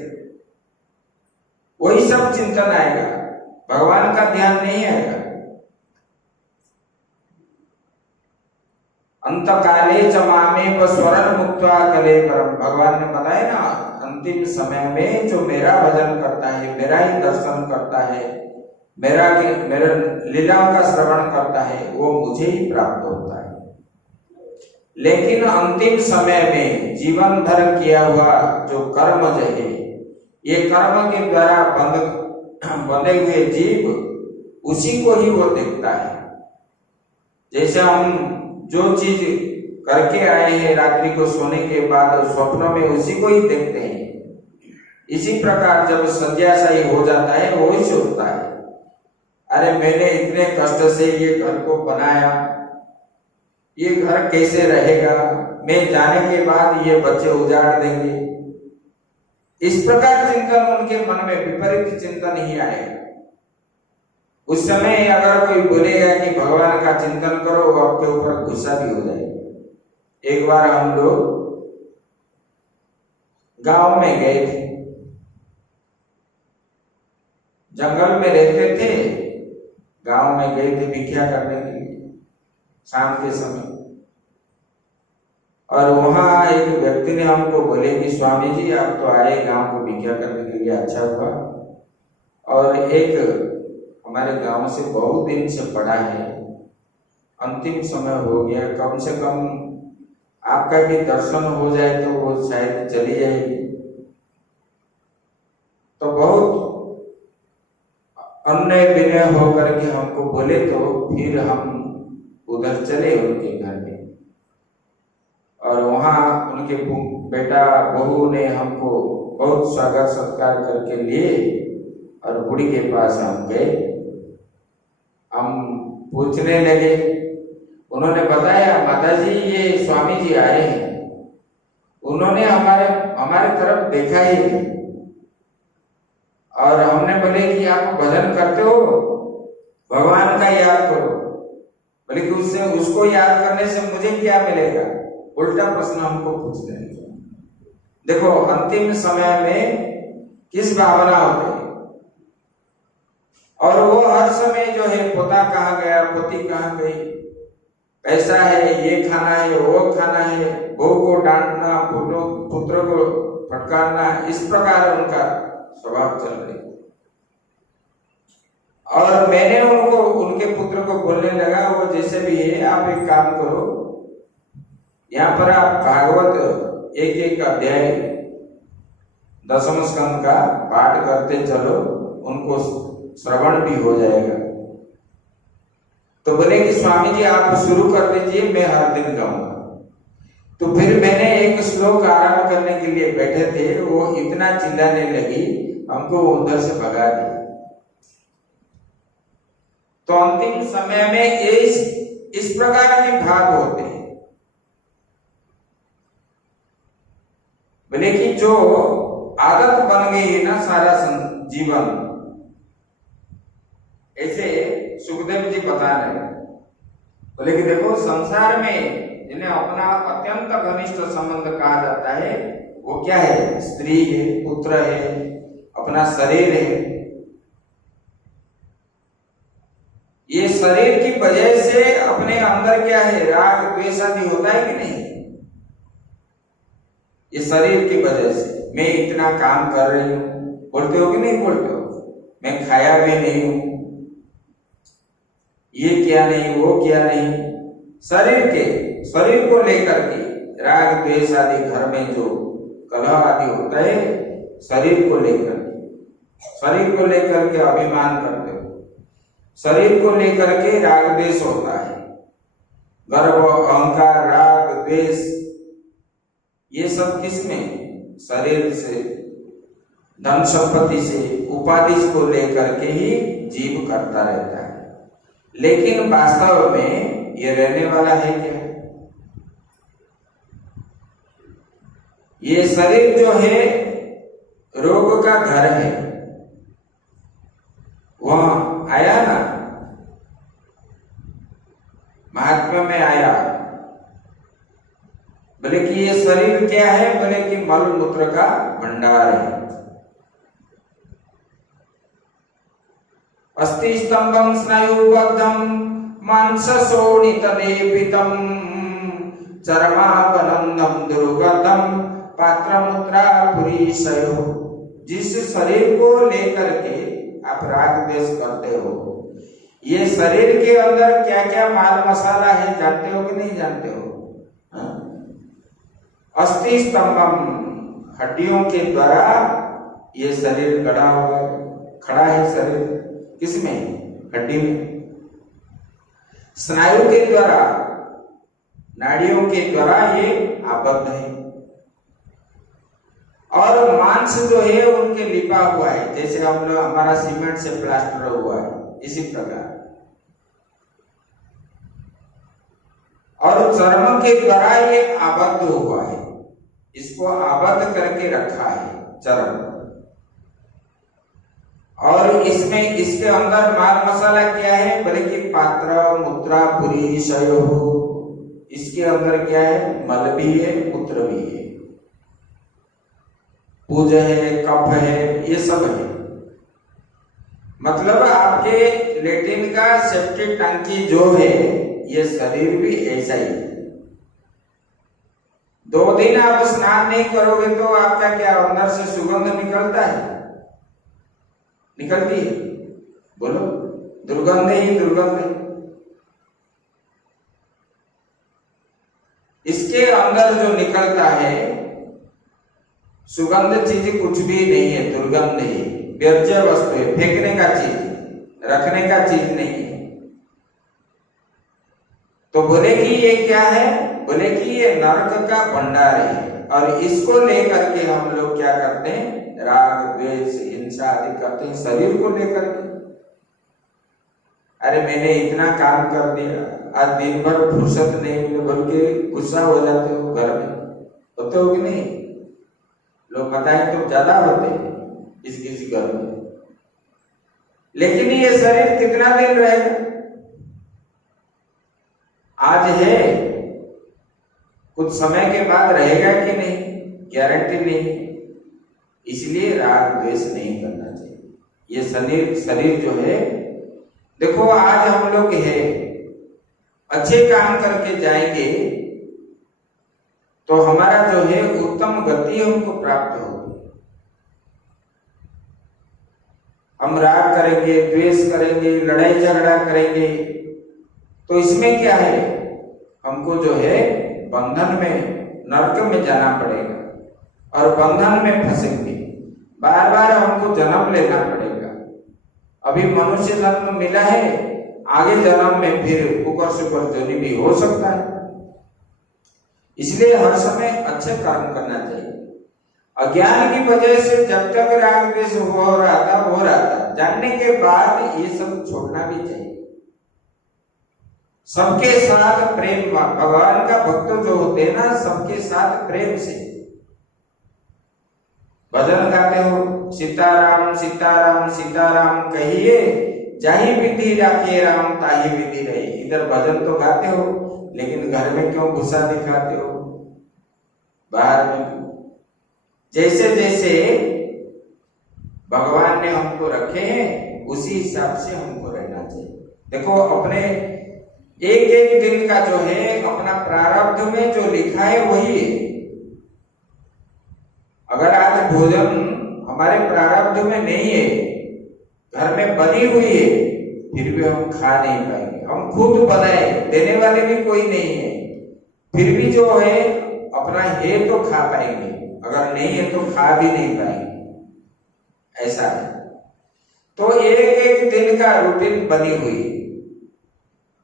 वही सब चिंतन आएगा, भगवान का ध्यान नहीं आएगा। अंत काले च मामेव स्वरण मुक्त्वा कले परम, भगवान ने बताया ना, अंतिम समय में जो मेरा भजन करता है, मेरा ही दर्शन करता है, मेरा लीलाओं का श्रवण करता है, वो मुझे ही प्राप्त होता है। लेकिन अंतिम समय में जीवन भर किया हुआ जो कर्म जो है, ये कर्म के द्वारा बंधे हुए जीव उसी को ही वो देखता है। जैसे हम जो चीज करके आए हैं रात्रि को सोने के बाद स्वप्नों में उसी को ही देखते हैं, इसी प्रकार जब शय्याशायी हो जाता है वो ही सोचता है, अरे मैंने इतने कष्ट से ये घर को बनाया, ये घर कैसे रहेगा, मैं जाने के बाद ये बच्चे उजाड़ देंगे। इस प्रकार चिंतन उनके मन में विपरीत चिंतन ही आएगा। उस समय अगर कोई बोलेगा कि भगवान का चिंतन करो, वो आपके ऊपर गुस्सा भी हो जाएगा। एक बार हम लोग गांव में गए थे, जंगल में रहते थे, गांव में गए थे भिक्षा करने के लिए शाम के समय, और वहां एक व्यक्ति ने हमको बोले कि स्वामी जी आप तो आए गांव को भिक्षा करने के लिए, अच्छा हुआ। और एक हमारे गांव से बहुत दिन से पड़ा है, अंतिम समय हो गया, कम से कम आपका भी दर्शन हो जाए तो वो शायद चली जाएगी। तो बहुत अन्य विनय होकर के हमको बोले, तो फिर हम उधर चले उनके घर में, और वहां उनके बेटा बहू ने हमको बहुत स्वागत सत्कार करके लिए, और बूढ़ी के पास हम गए। हम पूछने लगे, उन्होंने बताया माताजी ये स्वामी जी आए हैं, उन्होंने हमारे तरफ देखा ही नहीं। और हमने बोले कि आप भजन करते हो, भगवान का याद करो। बोले कि उसको याद करने से मुझे क्या मिलेगा, उल्टा प्रश्न हमको पूछने लगे। देखो अंतिम समय में किस भावना होते है, और वो हर समय जो है पोता कहाँ गया, पोती कहाँ गई, पैसा है, ये खाना है, वो खाना है, बहू को डांटना, पुत्र को फटकारना, इस प्रकार उनका स्वभाव चल रही। और मैंने उनके पुत्र को बोलने लगा, वो जैसे भी है आप एक काम करो, यहाँ पर आप भागवत एक अध्याय 10वें स्कंद का पाठ करते चलो, उनको श्रवण भी हो जाएगा। तो बोले कि स्वामी जी आप शुरू कर दीजिए, मैं हर दिन गाऊंगा। तो फिर मैंने एक श्लोक आरंभ करने के लिए बैठे थे, वो इतना चिल्लाने लगी, हमको उधर से भगा दिया। तो अंतिम समय में इस प्रकार के भाव होते हैं। बोले कि जो आदत बन गई है ना सारा जीवन, ऐसे सुखदेव जी बता रहे हैं। बोले कि देखो संसार में जिन्हें अपना अत्यंत घनिष्ठ संबंध कहा जाता है, वो क्या है? स्त्री है, पुत्र है, अपना शरीर है। ये शरीर की वजह से अपने अंदर क्या है? राग द्वेष आदि होता है कि नहीं? ये शरीर की वजह से मैं इतना काम कर रही हूं, बोलते हो कि नहीं बोलते हो? मैं खाया भी नहीं हूं, ये क्या नहीं, वो क्या नहीं। शरीर को लेकर के राग द्वेष आदि घर में जो कलह आदि होता है, शरीर को लेकर के अभिमान करते हो, शरीर को लेकर के राग द्वेष होता है। गर्व, अहंकार, राग द्वेष, ये सब किसमें? शरीर से, धन संपत्ति से, उपाधि को लेकर के ही जीव करता रहता है। लेकिन वास्तव में ये रहने वाला है क्या? ये शरीर जो है रोग का घर है। वह आया ना, महात्मा में आया, बोले कि ये शरीर क्या है? बोले कि मल मूत्र का भंडार है। अस्ति स्तंभं स्नायुबद्धं मांस शोणितलेपितं चर्मावनंदं दुर्गंधं पात्रमुद्रा पुरीशयो। जिस शरीर को लेकर के आप राग द्वेष करते हो, ये शरीर के अंदर क्या क्या माल मसाला है जानते हो कि नहीं जानते हो? अस्थि स्तंभम, हड्डियों के द्वारा ये शरीर गड़ा हुआ है, खड़ा है शरीर। किसमें? हड्डी में। स्नायु के द्वारा, नाड़ियों के द्वारा ये आबद्ध है। और मांस जो है उनके लिपा हुआ है, जैसे हम लोग हमारा सीमेंट से प्लास्टर हुआ है, इसी प्रकार। और चर्म के द्वारा ये आबद्ध हुआ है, इसको आबद्ध करके रखा है चर्म। और इसमें, इसके अंदर माल मसाला क्या है? बोले कि पात्र मूत्रा पुरी शयो। इसके अंदर क्या है? मल भी है, मूत्र भी है, पूज है, कफ है, ये सब है। मतलब आपके लेट्रिन का सेप्टिक टंकी जो है, ये शरीर भी ऐसा ही है। 2 दिन आप स्नान नहीं करोगे तो आपका क्या अंदर से सुगंध निकलता है? निकलती है? बोलो, दुर्गंध ही दुर्गंध है। इसके अंदर जो निकलता है सुगंध चीज कुछ भी नहीं है, दुर्गंध ही, वर्ज्य वस्तु है, फेंकने का चीज, रखने का चीज नहीं है। तो बोले कि ये क्या है? बोले कि ये नरक का भंडार है। और इसको लेकर के हम लोग क्या करते हैं? राग द्वेष हिंसा आदि करते हैं शरीर को लेकर के। अरे मैंने इतना काम कर दिया, आज दिन भर फुर्सत नहीं मिले, बल्कि गुस्सा हो जाते हो। घर में होते हो कि नहीं? लोग बताएं तो ज्यादा होते हैं किसी घर में। लेकिन ये शरीर कितना दिन रहेगा? आज है, कुछ समय के बाद रहेगा कि नहीं, गारंटी नहीं। इसलिए राग द्वेष नहीं करना चाहिए। ये शरीर जो है, देखो आज हम लोग है, अच्छे काम करके जाएंगे तो हमारा जो है उत्तम गति हमको प्राप्त होगी। हम राग करेंगे, द्वेष करेंगे, लड़ाई झगड़ा करेंगे तो इसमें क्या है, हमको जो है बंधन में, नरक में जाना पड़ेगा और बंधन में फंसेंगे, बार बार हमको जन्म लेना पड़ेगा। अभी मनुष्य जन्म मिला है, आगे जन्म में फिर ऊपर सुपर जोनी भी हो सकता है। इसलिए हर समय अच्छे कर्म करना चाहिए। अज्ञान की वजह से जब तक राग द्वेष हो रहा था, जानने के बाद ये सब छोड़ना भी चाहिए। सबके साथ प्रेम, भगवान का भक्त जो होते हैं ना, सबके साथ प्रेम से भजन गाते हो, सीताराम सीताराम सीताराम कहिए, जाही विधि राखिए राम ताही विधि रही। इधर भजन तो गाते हो, लेकिन घर में क्यों गुस्सा दिखाते हो, बाहर में? जैसे जैसे भगवान ने हमको रखे हैं उसी हिसाब से हमको रहना चाहिए। देखो, अपने एक एक दिन का जो है अपना प्रारब्ध में जो लिखा है वही है। अगर आज भोजन हमारे प्रारब्ध में नहीं है, घर में बनी हुई है, फिर भी हम खा नहीं पाएंगे। हम खुद बनाए, देने वाले भी कोई नहीं है, फिर भी जो है अपना है तो खा पाएंगे, अगर नहीं है तो खा भी नहीं पाएंगे। ऐसा है। तो एक एक दिन का रूटीन बनी हुई।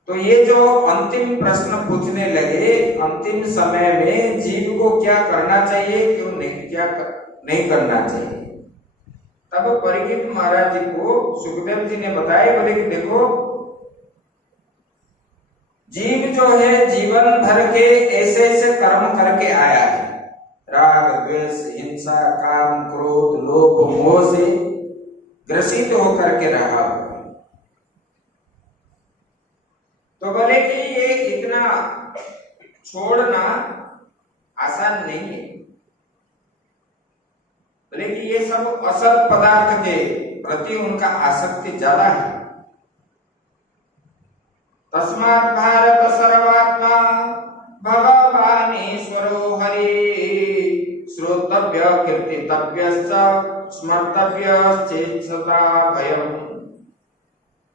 तो ये जो अंतिम प्रश्न पूछने लगे, अंतिम समय में जीव को क्या करना चाहिए, क्यों नहीं, क्या नहीं करना चाहिए, तब परीक्षित महाराज जी को सुखदेव जी ने बताया, बोले कि देखो, जीव जो है जीवन भर के ऐसे ऐसे कर्म करके आया है, राग द्वेष हिंसा काम क्रोध लोभ मोह से ग्रसित होकर के रहा। तो बोले कि ये इतना छोड़ना आसान नहीं है। बोले कि ये सब असत पदार्थ के प्रति उनका आसक्ति ज्यादा है। तस्मात् भारत सर्वात्मा भगवानीश्वरो हरि श्रोतव्य कीर्तितव्यश्च स्मर्तव्यश्चेत् सदा भयम्।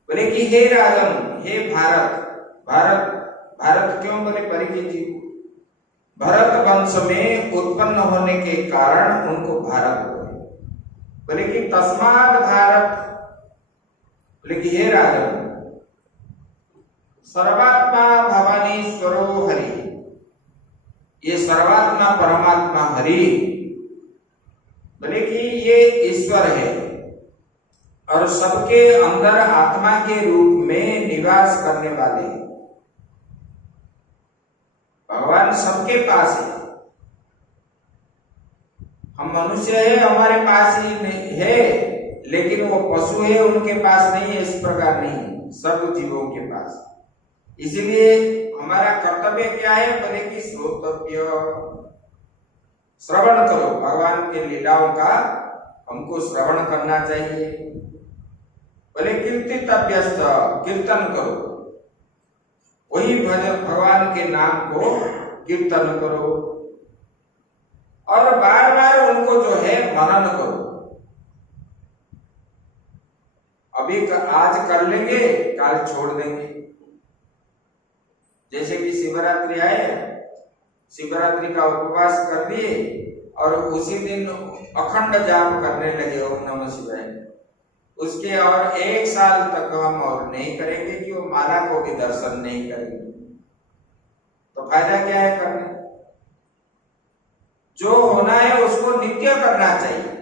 बोले कि हे राजन, हे भारत, भारत भारत क्यों बोले परीक्षित जी? भरत वंश में उत्पन्न होने के कारण उनको भारत बोले। बोले कि तस्मात् भारत, बोले कि हे राजन, सर्वात्मा भवानीश्वरो हरि, ये सर्वात्मा परमात्मा हरि, बोले कि ये ईश्वर है और सबके अंदर आत्मा के रूप में निवास करने वाले हैं। भगवान सबके पास है। हम मनुष्य है, हमारे पास ही है, लेकिन वो पशु है उनके पास नहीं है, इस प्रकार नहीं, सब जीवों के पास। इसीलिए हमारा कर्तव्य क्या है? बोले कि श्रोतव्य, श्रवण करो, भगवान के लीलाओं का हमको श्रवण करना चाहिए। बोले कीर्तितव्यश्च, कीर्तन करो, वही भजन, भगवान के नाम को कीर्तन करो और बार बार उनको जो है मनन करो। अभी आज कर लेंगे, कल छोड़ देंगे। जैसे कि शिवरात्रि आए, शिवरात्रि का उपवास कर दिए और उसी दिन अखंड जाप करने लगे ओम नमः शिवाय। उसके और 1 साल तक हम और नहीं करेंगे कि वो माला को भी दर्शन नहीं करेंगे, तो फायदा क्या है करने? जो होना है उसको नित्य करना चाहिए।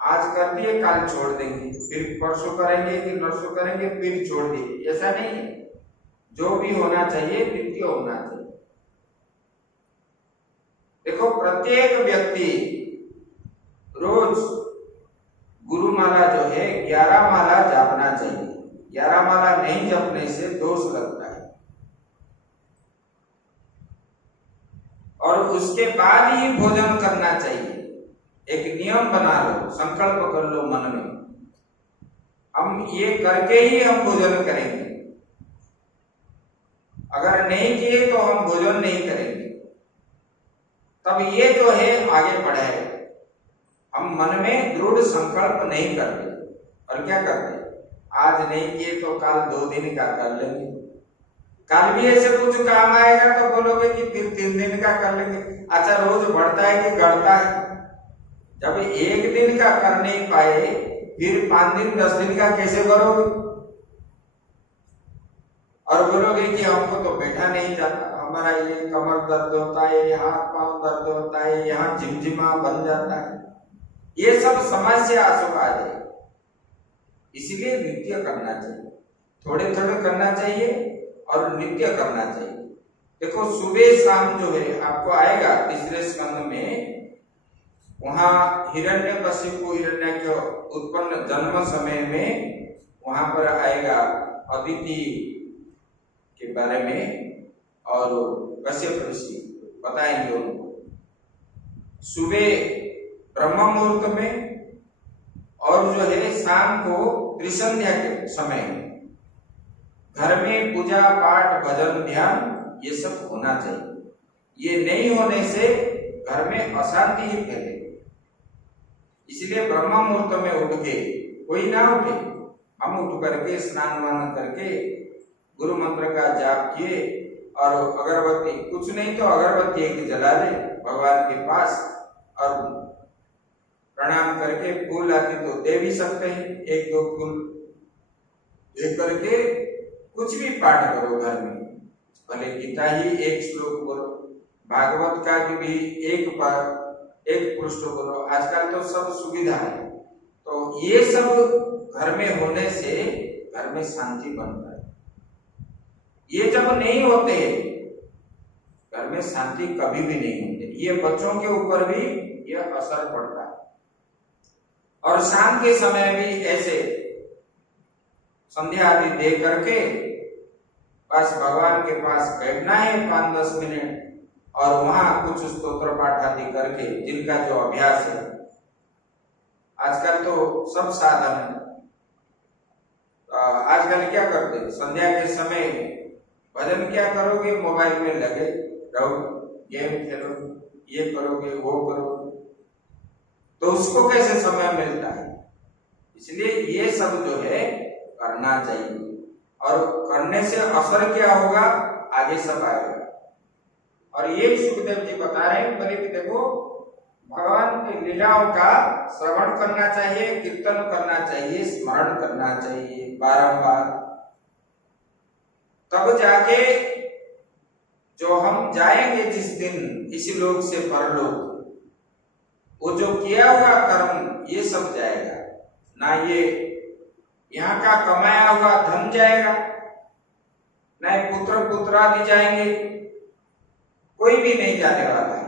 आज कर दिए, कल छोड़ देंगे, फिर परसों करेंगे, फिर नरसों करेंगे, फिर छोड़ दिए, ऐसा नहीं है। जो भी होना चाहिए नित्य होना चाहिए। देखो, प्रत्येक व्यक्ति रोज गुरुमाला जो है 11 माला जपना चाहिए। 11 माला नहीं जपने से दोष लगता है। और उसके बाद ही भोजन करना चाहिए। एक नियम बना लो, संकल्प कर लो मन में, हम ये करके ही हम भोजन करेंगे। अगर नहीं किए तो हम भोजन नहीं करेंगे। तब ये जो है आगे बढ़े। हम मन में दृढ़ संकल्प नहीं करते और क्या करते, आज नहीं किए तो कल 2 दिन का कर लेंगे, कल भी ऐसे कुछ काम आएगा तो बोलोगे कि फिर 3 दिन का कर लेंगे। अच्छा, रोज बढ़ता है कि घटता है? जब 1 दिन का कर नहीं पाए फिर 5 दिन 10 दिन का कैसे करोगे? और बोलोगे कि हमको तो बैठा नहीं जाता, हमारा ये कमर दर्द होता है, ये हाथ पांव दर्द होता है, यहाँ झिमझिमा बन जाता है, ये सब समस्या अशुभ आ जाए। इसीलिए नित्य करना चाहिए, थोड़े थोड़े करना चाहिए और नित्य करना चाहिए। देखो सुबह शाम जो है आपको आएगा 3रे स्कंद में, वहां हिरण्यकशिपु हिरण्य उत्पन्न जन्म समय में वहां पर आएगा अदिति के बारे में और कश्यप ऋषि बताएंगे उनको। सुबह ब्रह्म मुहूर्त में और जो है शाम को त्रिसंध्या के समय घर में पूजा पाठ भजन ध्यान ये सब होना चाहिए। ये नहीं होने से घर में अशांति ही फैलेगी। इसलिए ब्रह्म मुहूर्त में उठ के, कोई ना उठे, हम उठ करके स्नान वान करके गुरु मंत्र का जाप किए और अगरबत्ती, कुछ नहीं तो अगरबत्ती एक जला ले भगवान के पास और प्रणाम करके, फूल आदि तो दे भी सकते हैं, 1-2 फूल दे करके कुछ भी पाठ करो घर में, भले गीता ही 1 श्लोक बोलो, भागवत का भी एक पृष्ठ बोलो। आजकल तो सब सुविधा है, तो ये सब घर में होने से घर में शांति बनता है। ये जब नहीं होते घर में शांति कभी भी नहीं होती। ये बच्चों के ऊपर भी यह असर पड़ता है। और शाम के समय भी ऐसे संध्या आदि दे करके बस भगवान के पास बैठना है 5-10 मिनट और वहां कुछ स्तोत्र पाठ आदि करके, जिनका जो अभ्यास है, आजकल तो सब साधन है। आजकल क्या करते, संध्या के समय भजन क्या करोगे, मोबाइल में लगे रहो, गेम खेलो, ये करोगे वो करोगे, तो उसको कैसे समय मिलता है? इसलिए ये सब जो है करना चाहिए और करने से असर क्या होगा आगे सब आएगा। और ये सुखदेव जी बता रहे हैं, बोले कि देखो भगवान की लीलाओं का श्रवण करना चाहिए, कीर्तन करना चाहिए, स्मरण करना चाहिए बारंबार, तब जाके जो हम जाएंगे जिस दिन इसी लोक से परलोक, वो जो किया हुआ कर्म ये सब जाएगा ना, ये यहाँ का कमाया हुआ धन जाएगा, ना पुत्र पुत्रादि जाएंगे, कोई भी नहीं जाने वाला है,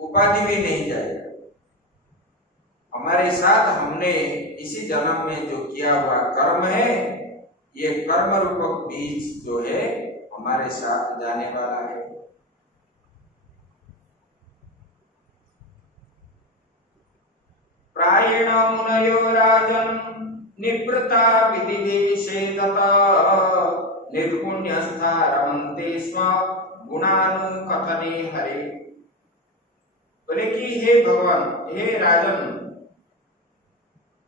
उपाधि भी नहीं जाएगा। हमारे साथ हमने इसी जन्म में जो किया हुआ कर्म है, ये कर्म रूपक बीज जो है हमारे साथ जाने वाला है। प्रायेण मुनयो राजन् निवृत्ता विदिदेशे तथा निर्गुण्यस्था रमन्ते स्म गुणानुकथने हरे। बोले कि हे भगवान, हे राजन,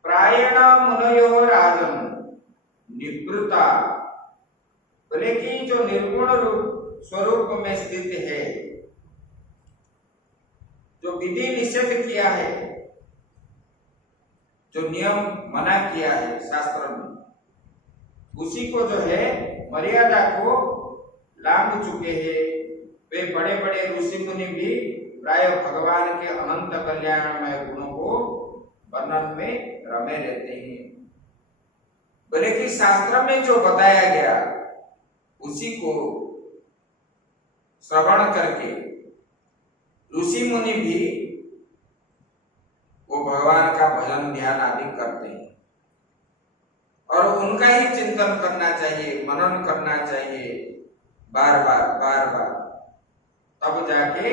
प्रायेण मुनयो राजन निवृत्ता, बोले कि जो निर्गुण रूप स्वरूप में स्थित है, जो विधि निषेध किया है, जो नियम मना किया है शास्त्र में, उसी को जो है मर्यादा को लांघ चुके हैं वे बड़े बड़े ऋषि मुनि भी प्राय भगवान के अनंत कल्याणमय गुणों को वर्णन में रमे रहते हैं। बोले कि शास्त्र में जो बताया गया उसी को श्रवण करके ऋषि मुनि भी वो भगवान का भजन ध्यान आदि करते हैं और उनका ही चिंतन करना चाहिए, मनन करना चाहिए बार बार, तब जाके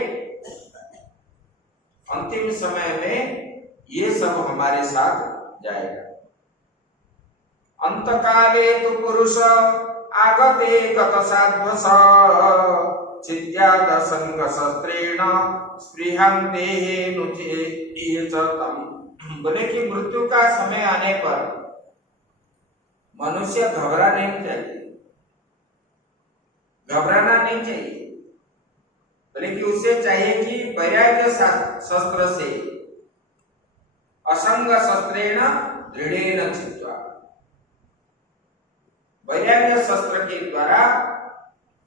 अंतिम समय में ये सब हमारे साथ जाएगा। अंतकाले तु पुरुष आगते गतसाध्वस चिद्याद संग शस्त्रेण स्पृहं देहे नुचेयचतम। बोले कि मृत्यु का समय आने पर मनुष्य घबरा नहीं चाहिए, घबराना नहीं चाहिए, बल्कि उसे चाहिए कि वैराग्य शस्त्र से असंग शस्त्रेण दृढ़ेन चित्वा, वैराग्य शस्त्र के द्वारा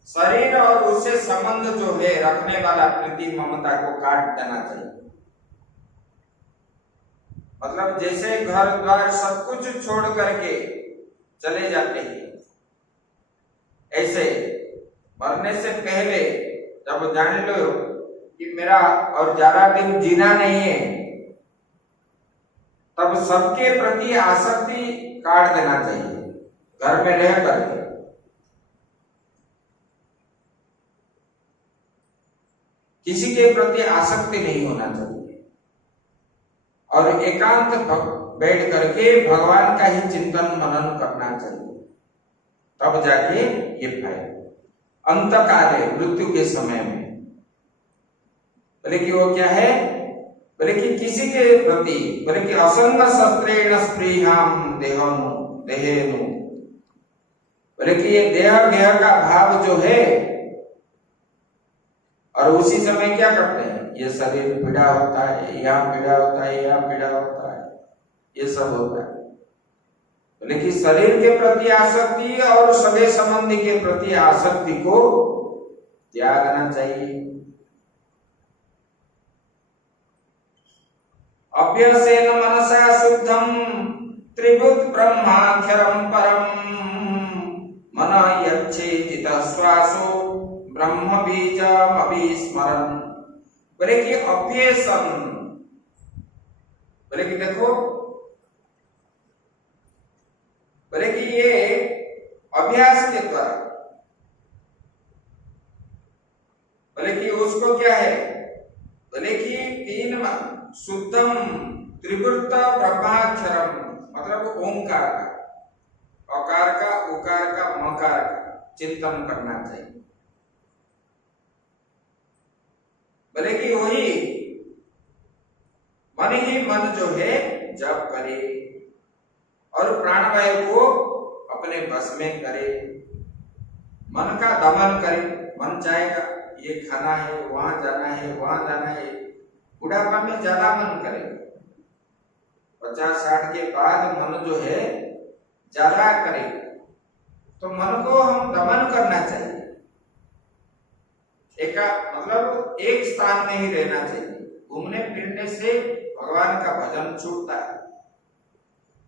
शरीर और उससे संबंध जो है रखने वाला प्रीति ममता को काट देना चाहिए। मतलब जैसे घर द्वार सब कुछ छोड़ करके चले जाते हैं, ऐसे मरने से पहले जब जान लो कि मेरा और ज्यादा दिन जीना नहीं है, तब सबके प्रति आसक्ति काट देना चाहिए। घर में रह करके किसी के प्रति आसक्ति नहीं होना चाहिए और एकांत बैठ करके भगवान का ही चिंतन मनन करना चाहिए, तब जाके ये फायदा। अंतकाले मृत्यु के समय में बोले कि वो क्या है, बोले कि किसी के प्रति, बोले कि असंग शस्त्रेण स्पृहाम देहेनु, बोले कि ये देह का भाव जो है, और उसी समय क्या करते हैं, ये शरीर पीड़ा होता है, यहाँ पीड़ा होता है, यहाँ पीड़ा होता है, ये सब होता है। बोले कि शरीर के प्रति आसक्ति और सगे संबंधी के प्रति आसक्ति को त्यागना चाहिए। अभ्यसेन मनसा शुद्धम त्रिभुत ब्रह्माक्षरम परम मन यच्छेजित श्वासो ब्रह्म बीजम अभिस्मरन्। बोले कि अभ्यसन, बोले कि देखो, बोले कि ये अभ्यास के द्वारा, बोले कि उसको क्या है, बोले कि तीन शुद्धम त्रिवृत्त ब्रह्माक्षरम, मतलब ओंकार का, अकार का, उकार का, मकार का चिंतन करना चाहिए। बोले कि वही मन ही मन जो है जप करे और प्राणवायु को अपने बस में करे, मन का दमन करे। मन चाहेगा ये खाना है, वहां जाना है, वहां जाना है, बुढ़ापा में ज्यादा मन करेगा, 50-60 के बाद मन जो है ज्यादा करेगा, तो मन को हम दमन करना चाहिए। मतलब एक स्थान में ही रहना चाहिए। घूमने फिरने से भगवान का भजन छूटता है,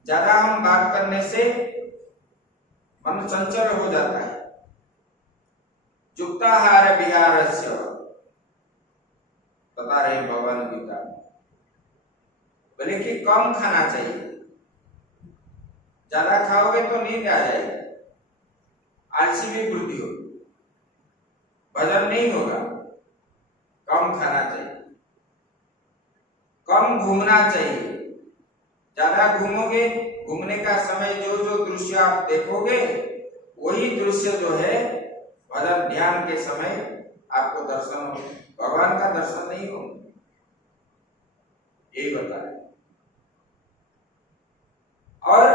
ज्यादा हम बात करने से मन चंचल हो जाता है। युक्ताहार विहारस्य बता रहे भगवान गीता, बोले कि कम खाना चाहिए, ज्यादा खाओगे तो नींद आ जाएगी, आलसी भी वृद्धि होगी, भजन नहीं होगा। कम खाना चाहिए, कम घूमना चाहिए। ज्यादा घूमोगे, घूमने का समय जो जो दृश्य आप देखोगे वही दृश्य जो है भजन ध्यान के समय आपको दर्शन हो, भगवान का दर्शन नहीं हो, यही बता रहे। और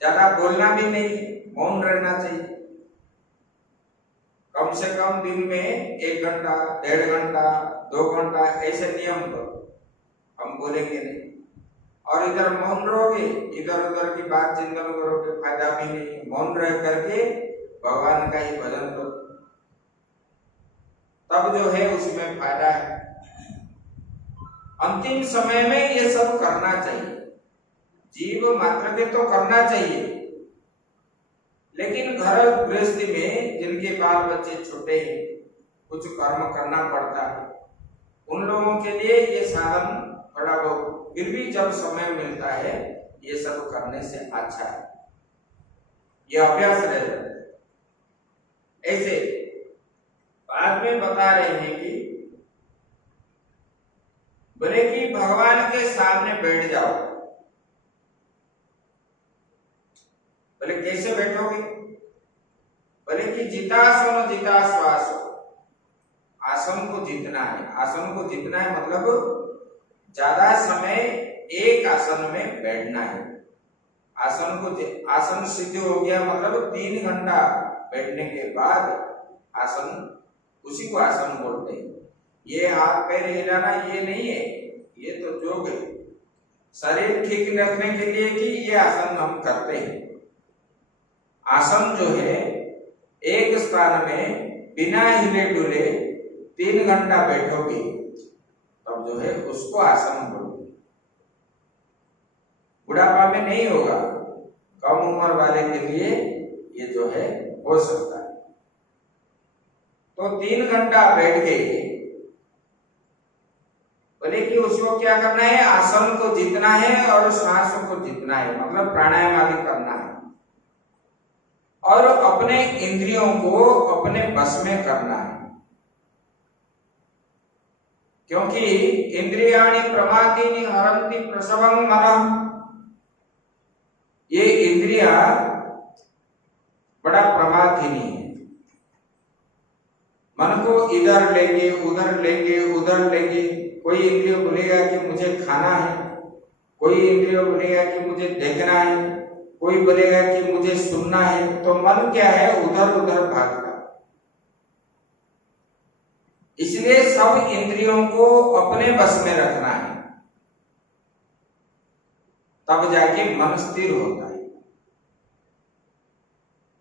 ज्यादा बोलना भी नहीं, मौन रहना चाहिए। कम से कम दिन में 1 घंटा, 1.5 घंटा, 2 घंटा ऐसे नियम करो, हम बोलेंगे नहीं। और इधर मौन रहोगे, इधर उधर की बात चिंतन करोगे, फायदा भी नहीं। मौन रह करके भगवान का ही भजन करो, तब जो है उसमें फायदा है। अंतिम समय में ये सब करना चाहिए, जीव मात्र के तो करना चाहिए, लेकिन घर गृहस्थी में जिनके बाल बच्चे छोटे हैं, कुछ कर्म करना पड़ता है, उन लोगों के लिए ये साधन थोड़ा बहुत, फिर भी जब समय मिलता है ये सब करने से अच्छा है, ये अभ्यास रह जाता है। ऐसे बाद में बता रहे हैं कि बोले कि भगवान के सामने बैठ जाओ, बोले कैसे बैठोगे? बोले कि जितासनो जिता श्वास, आसन को जीतना है। आसन को जीतना है मतलब ज्यादा समय एक आसन में बैठना है। आसन सिद्ध हो गया मतलब 3 घंटा बैठने के बाद आसन, उसी को आसन बोलते हैं। ये हाथ पैर हिलाना ये नहीं है, ये तो योग है। शरीर ठीक रखने के लिए कि ये आसन हम करते हैं। आसन जो है एक स्थान में बिना हिले डुले 3 घंटा बैठोगे तब जो है उसको आसन बोलते। बुढ़ापा में नहीं होगा, कम उम्र वाले के लिए ये जो है हो सकता है। तो 3 घंटा बैठ गए, बोले कि उसको क्या करना है? आसन को जीतना है और श्वास को जीतना है, मतलब प्राणायाम आदि करना है और अपने इंद्रियों को अपने बस में करना है। क्योंकि इंद्रियाणि प्रमादीनि हरन्ति प्रसवं मनः, ये इंद्रिया बड़ा प्रमादीनी है। मन को इधर लेंगे उधर लेंगे उधर लेंगे। कोई इंद्रिय बोलेगा कि मुझे खाना है, कोई इंद्रिय बोलेगा कि मुझे देखना है, कोई बोलेगा कि मुझे सुनना है। तो मन क्या है? उधर उधर भागता। इसलिए सब इंद्रियों को अपने बस में रखना है, तब जाके मन स्थिर होता है।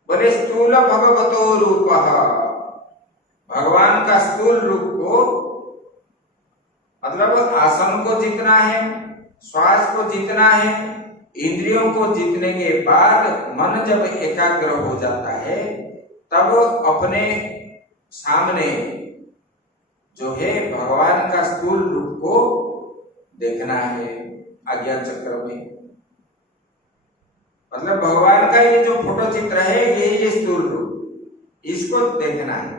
बोले स्थूल भगवतो रूपः, भगवान का स्थूल रूप को मतलब आसन को जीतना है, श्वास को जीतना है। इंद्रियों को जीतने के बाद मन जब एकाग्र हो जाता है तब अपने सामने जो है भगवान का स्थूल रूप को देखना है। आज्ञा चक्र में मतलब भगवान का ये जो फोटो चित्र है ये स्थूल रूप, इसको देखना है।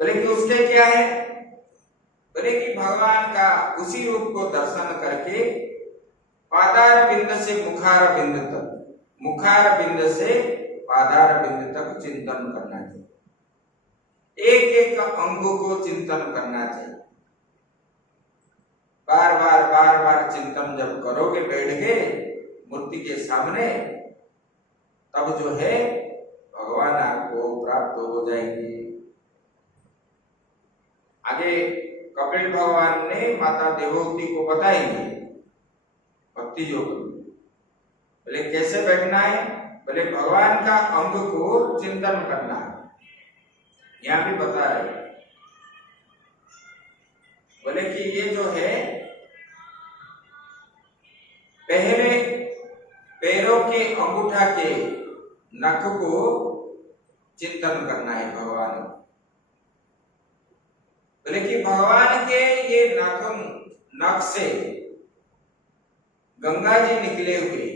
बोले कि उसके क्या है? बोले कि भगवान का उसी रूप को दर्शन करके पादार बिंद से मुखार बिंद तक, मुखार बिंद से पादार बिंद तक चिंतन करना चाहिए। एक एक अंग को चिंतन करना चाहिए। बार बार चिंतन जब करोगे बैठ गए मूर्ति के सामने, तब जो है भगवान आपको प्राप्त हो जाएंगे। आगे कपिल भगवान ने माता देवहूति को बताएंगे भक्ति योग। बोले कैसे बैठना है? बोले भगवान का अंग को चिंतन करना है। यहां भी बता रहे, बोले कि ये जो है पहले पैरों के अंगूठा के नख को चिंतन करना है भगवान। बोले कि भगवान के ये नख से गंगा जी निकले हुए,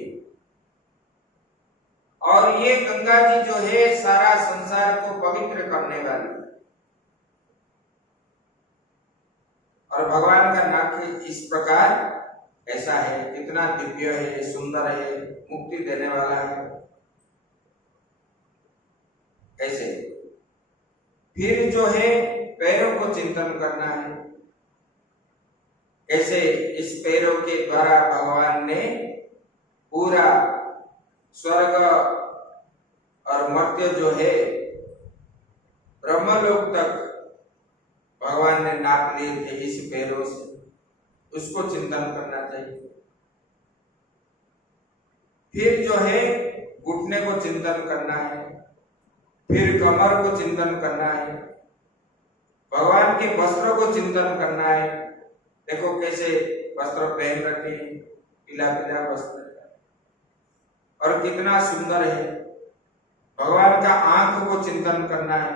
और ये गंगा जी जो है सारा संसार को पवित्र करने वाली, और भगवान का नख इस प्रकार ऐसा है, कितना दिव्य है, सुंदर है, मुक्ति देने वाला है। ऐसे फिर जो है पैरों को चिंतन करना है। कैसे? इस पैरों के द्वारा भगवान ने पूरा स्वर्ग और मर्त्य जो है ब्रह्मलोक तक भगवान ने नाप लिए थे इस पैरों से, उसको चिंतन करना चाहिए। फिर जो है घुटने को चिंतन करना है, फिर कमर को चिंतन करना है, भगवान के वस्त्रों को चिंतन करना है। देखो कैसे वस्त्र पहन रखे, पीला पीला वस्त्र, और कितना सुंदर है। भगवान का आंख को चिंतन करना है,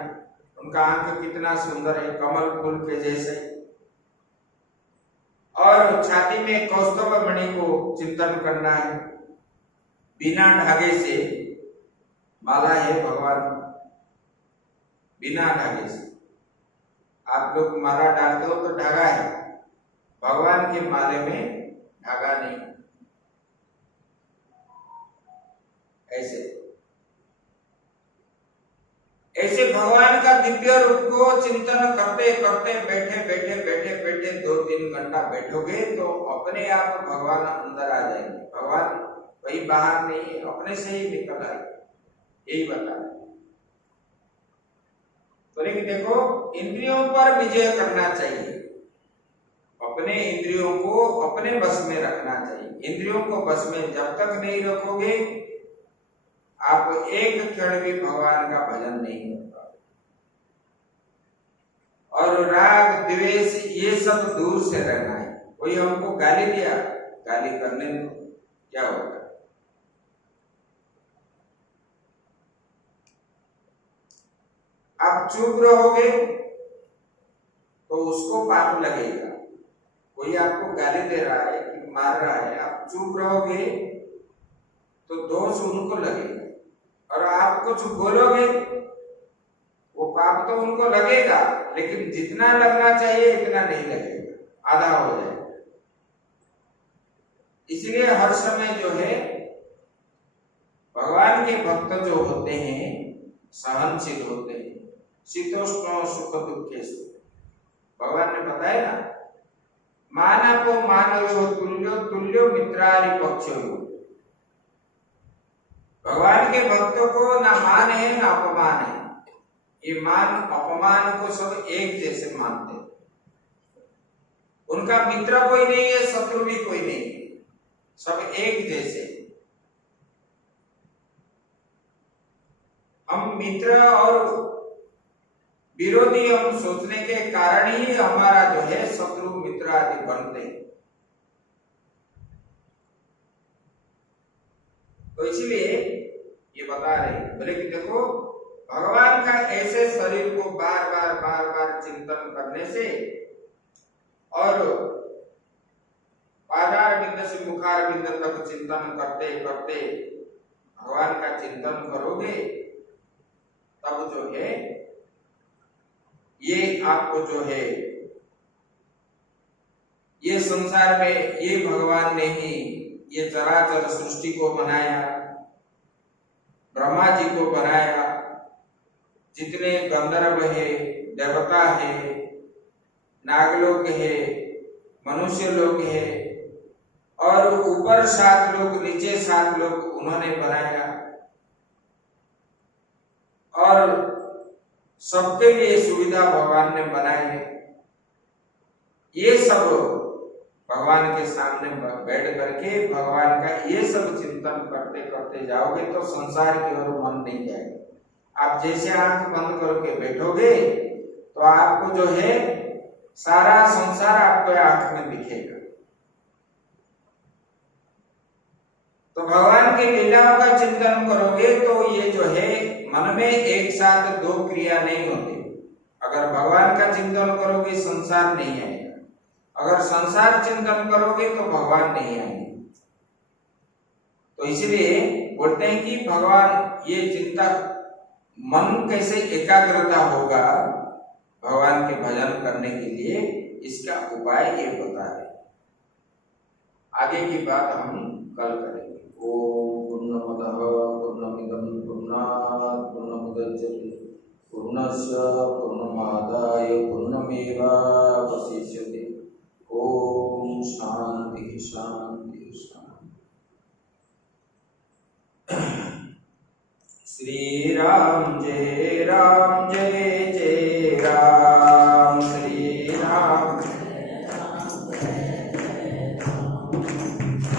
उनका आंख कितना सुंदर है, कमल फूल के जैसे। और छाती में कौस्तुभ मणि को चिंतन करना है। बिना धागे से माला है भगवान, बिना धागे से। आप लोग माला डालते हो तो धागा है, भगवान के माले में धागा नहीं। ऐसे ऐसे भगवान का दिव्य रूप को चिंतन करते करते बैठे 2-3 घंटा बैठोगे तो अपने आप भगवान अंदर आ जाएंगे। भगवान वही बाहर नहीं है, अपने से ही निकल आएंगे। यही बता रहे बोले कि देखो इंद्रियों पर विजय करना चाहिए, अपने इंद्रियों को अपने बस में रखना चाहिए। इंद्रियों को बस में जब तक नहीं रखोगे आप एक क्षण भी भगवान का भजन नहीं कर पाओगे। और राग द्वेष ये सब दूर से रहना है। कोई हमको गाली दिया, गाली करने दो, क्या होगा? आप चुप रहोगे तो उसको पाप लगेगा। कोई आपको गाली दे रहा है कि मार रहा है, आप चुप रहोगे तो दोष उनको लगेगा, और आप कुछ बोलोगे वो पाप तो उनको लगेगा, लेकिन जितना लगना चाहिए इतना नहीं लगेगा, आधा हो जाएगा। इसलिए हर समय जो है भगवान के भक्त जो होते हैं सहनशील होते हैं। शीतोष्ण सुख दुखेषु, भगवान ने बताया ना, मानवो मानवो तुल्यो तुल्यो मित्रारि पक्षो। भगवान के भक्तों को ना मान है ना अपमान है। ये मान अपमान को सब एक जैसे मानते हैं। उनका मित्र कोई नहीं है, शत्रु भी कोई नहीं है, सब एक जैसे। हम मित्र और विरोधी हम सोचने के कारण ही हमारा जो है शत्रु मित्र आदि बनते हैं। तो इसलिए ये बता रहे बोले कि देखो भगवान का ऐसे शरीर को बार बार चिंतन करने से और पादार बिंद से मुखार बिंद तक चिंतन करते करते भगवान का चिंतन करोगे तब जो है ये आपको जो है ये संसार में ये भगवान ने ही ये चराचर सृष्टि को बनाया, ब्रह्मा जी को बनाया, जितने गंधर्व है, देवता है, नागलोक है, मनुष्य लोग है, और ऊपर 7 लोग नीचे 7 लोग उन्होंने बनाया, और सबके लिए सुविधा भगवान ने बनाई है। ये सब भगवान के सामने बैठ करके भगवान का ये सब चिंतन करते करते जाओगे तो संसार की ओर मन नहीं जाएगा। आप जैसे आंख बंद करके बैठोगे तो आपको जो है सारा संसार आपको आंख में दिखेगा। तो भगवान की लीलाओं का चिंतन करोगे तो ये जो है मन में एक साथ 2 क्रिया नहीं होती। अगर भगवान का चिंतन करोगे संसार नहीं आएगा, अगर संसार चिंतन करोगे तो भगवान नहीं आएंगे। तो इसलिए बोलते हैं कि भगवान ये चिंता मन कैसे एकाग्रता होगा भगवान के भजन करने के लिए, इसका उपाय ये बता रहे। आगे की बात हम कल करेंगे। ओम पूर्णमदः पूर्णमिदं पूर्णात् पूर्णमुदच्यते पूर्णस्य पूर्णमादाय पूर्णमेवावशिष्यते। ओम शांति शांति शांति। श्री राम जय राम जय जय राम। श्री राम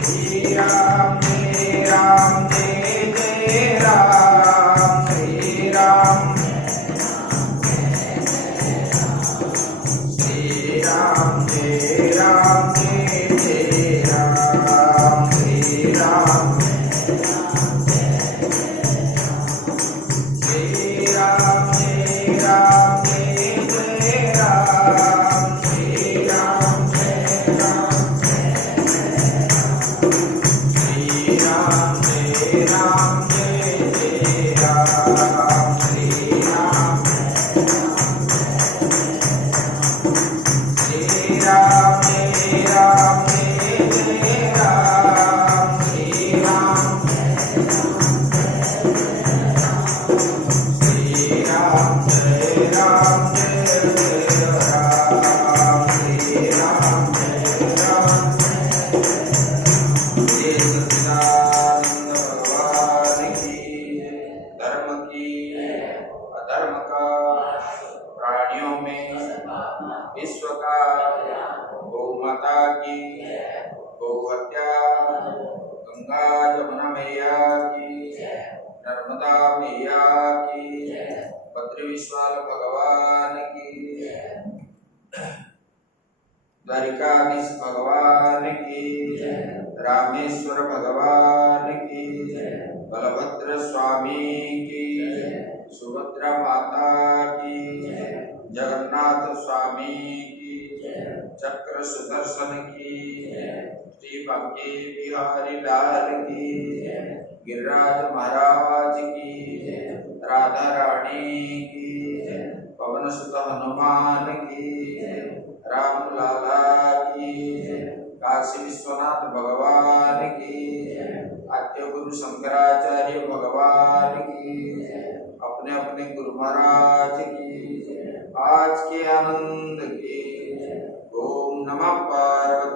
श्री राम जय राम जय जय राम। श्री राम श्री राम जय राम जय जय राम। श्री राम श्री राम जय राम जय जय राम। श्री राम जय राम श्री राम जय राम जय जय राम। श्री राम श्री राम जय राम जय जय विश्व का गौ माता की, गौ हत्या गंगा जमुना मैया की, नर्मदा मैया की, बद्री विश्वाल भगवान की, द्वारिकाधीश भगवान की, रामेश्वर भगवान की, बलभद्र स्वामी की, सुभद्रा माता की, जगन्नाथ स्वामी की, चक्र सुदर्शन की, श्री बांके बिहारी लाल की, गिरिराज महाराज की, राधा रानी की, पवन सुत हनुमान की, राम लाला की, काशी विश्वनाथ भगवान की, आद्य गुरु शंकराचार्य भगवान की, अपने अपने गुरु महाराज की, आज के आनंद की। ओम नमः पार्वती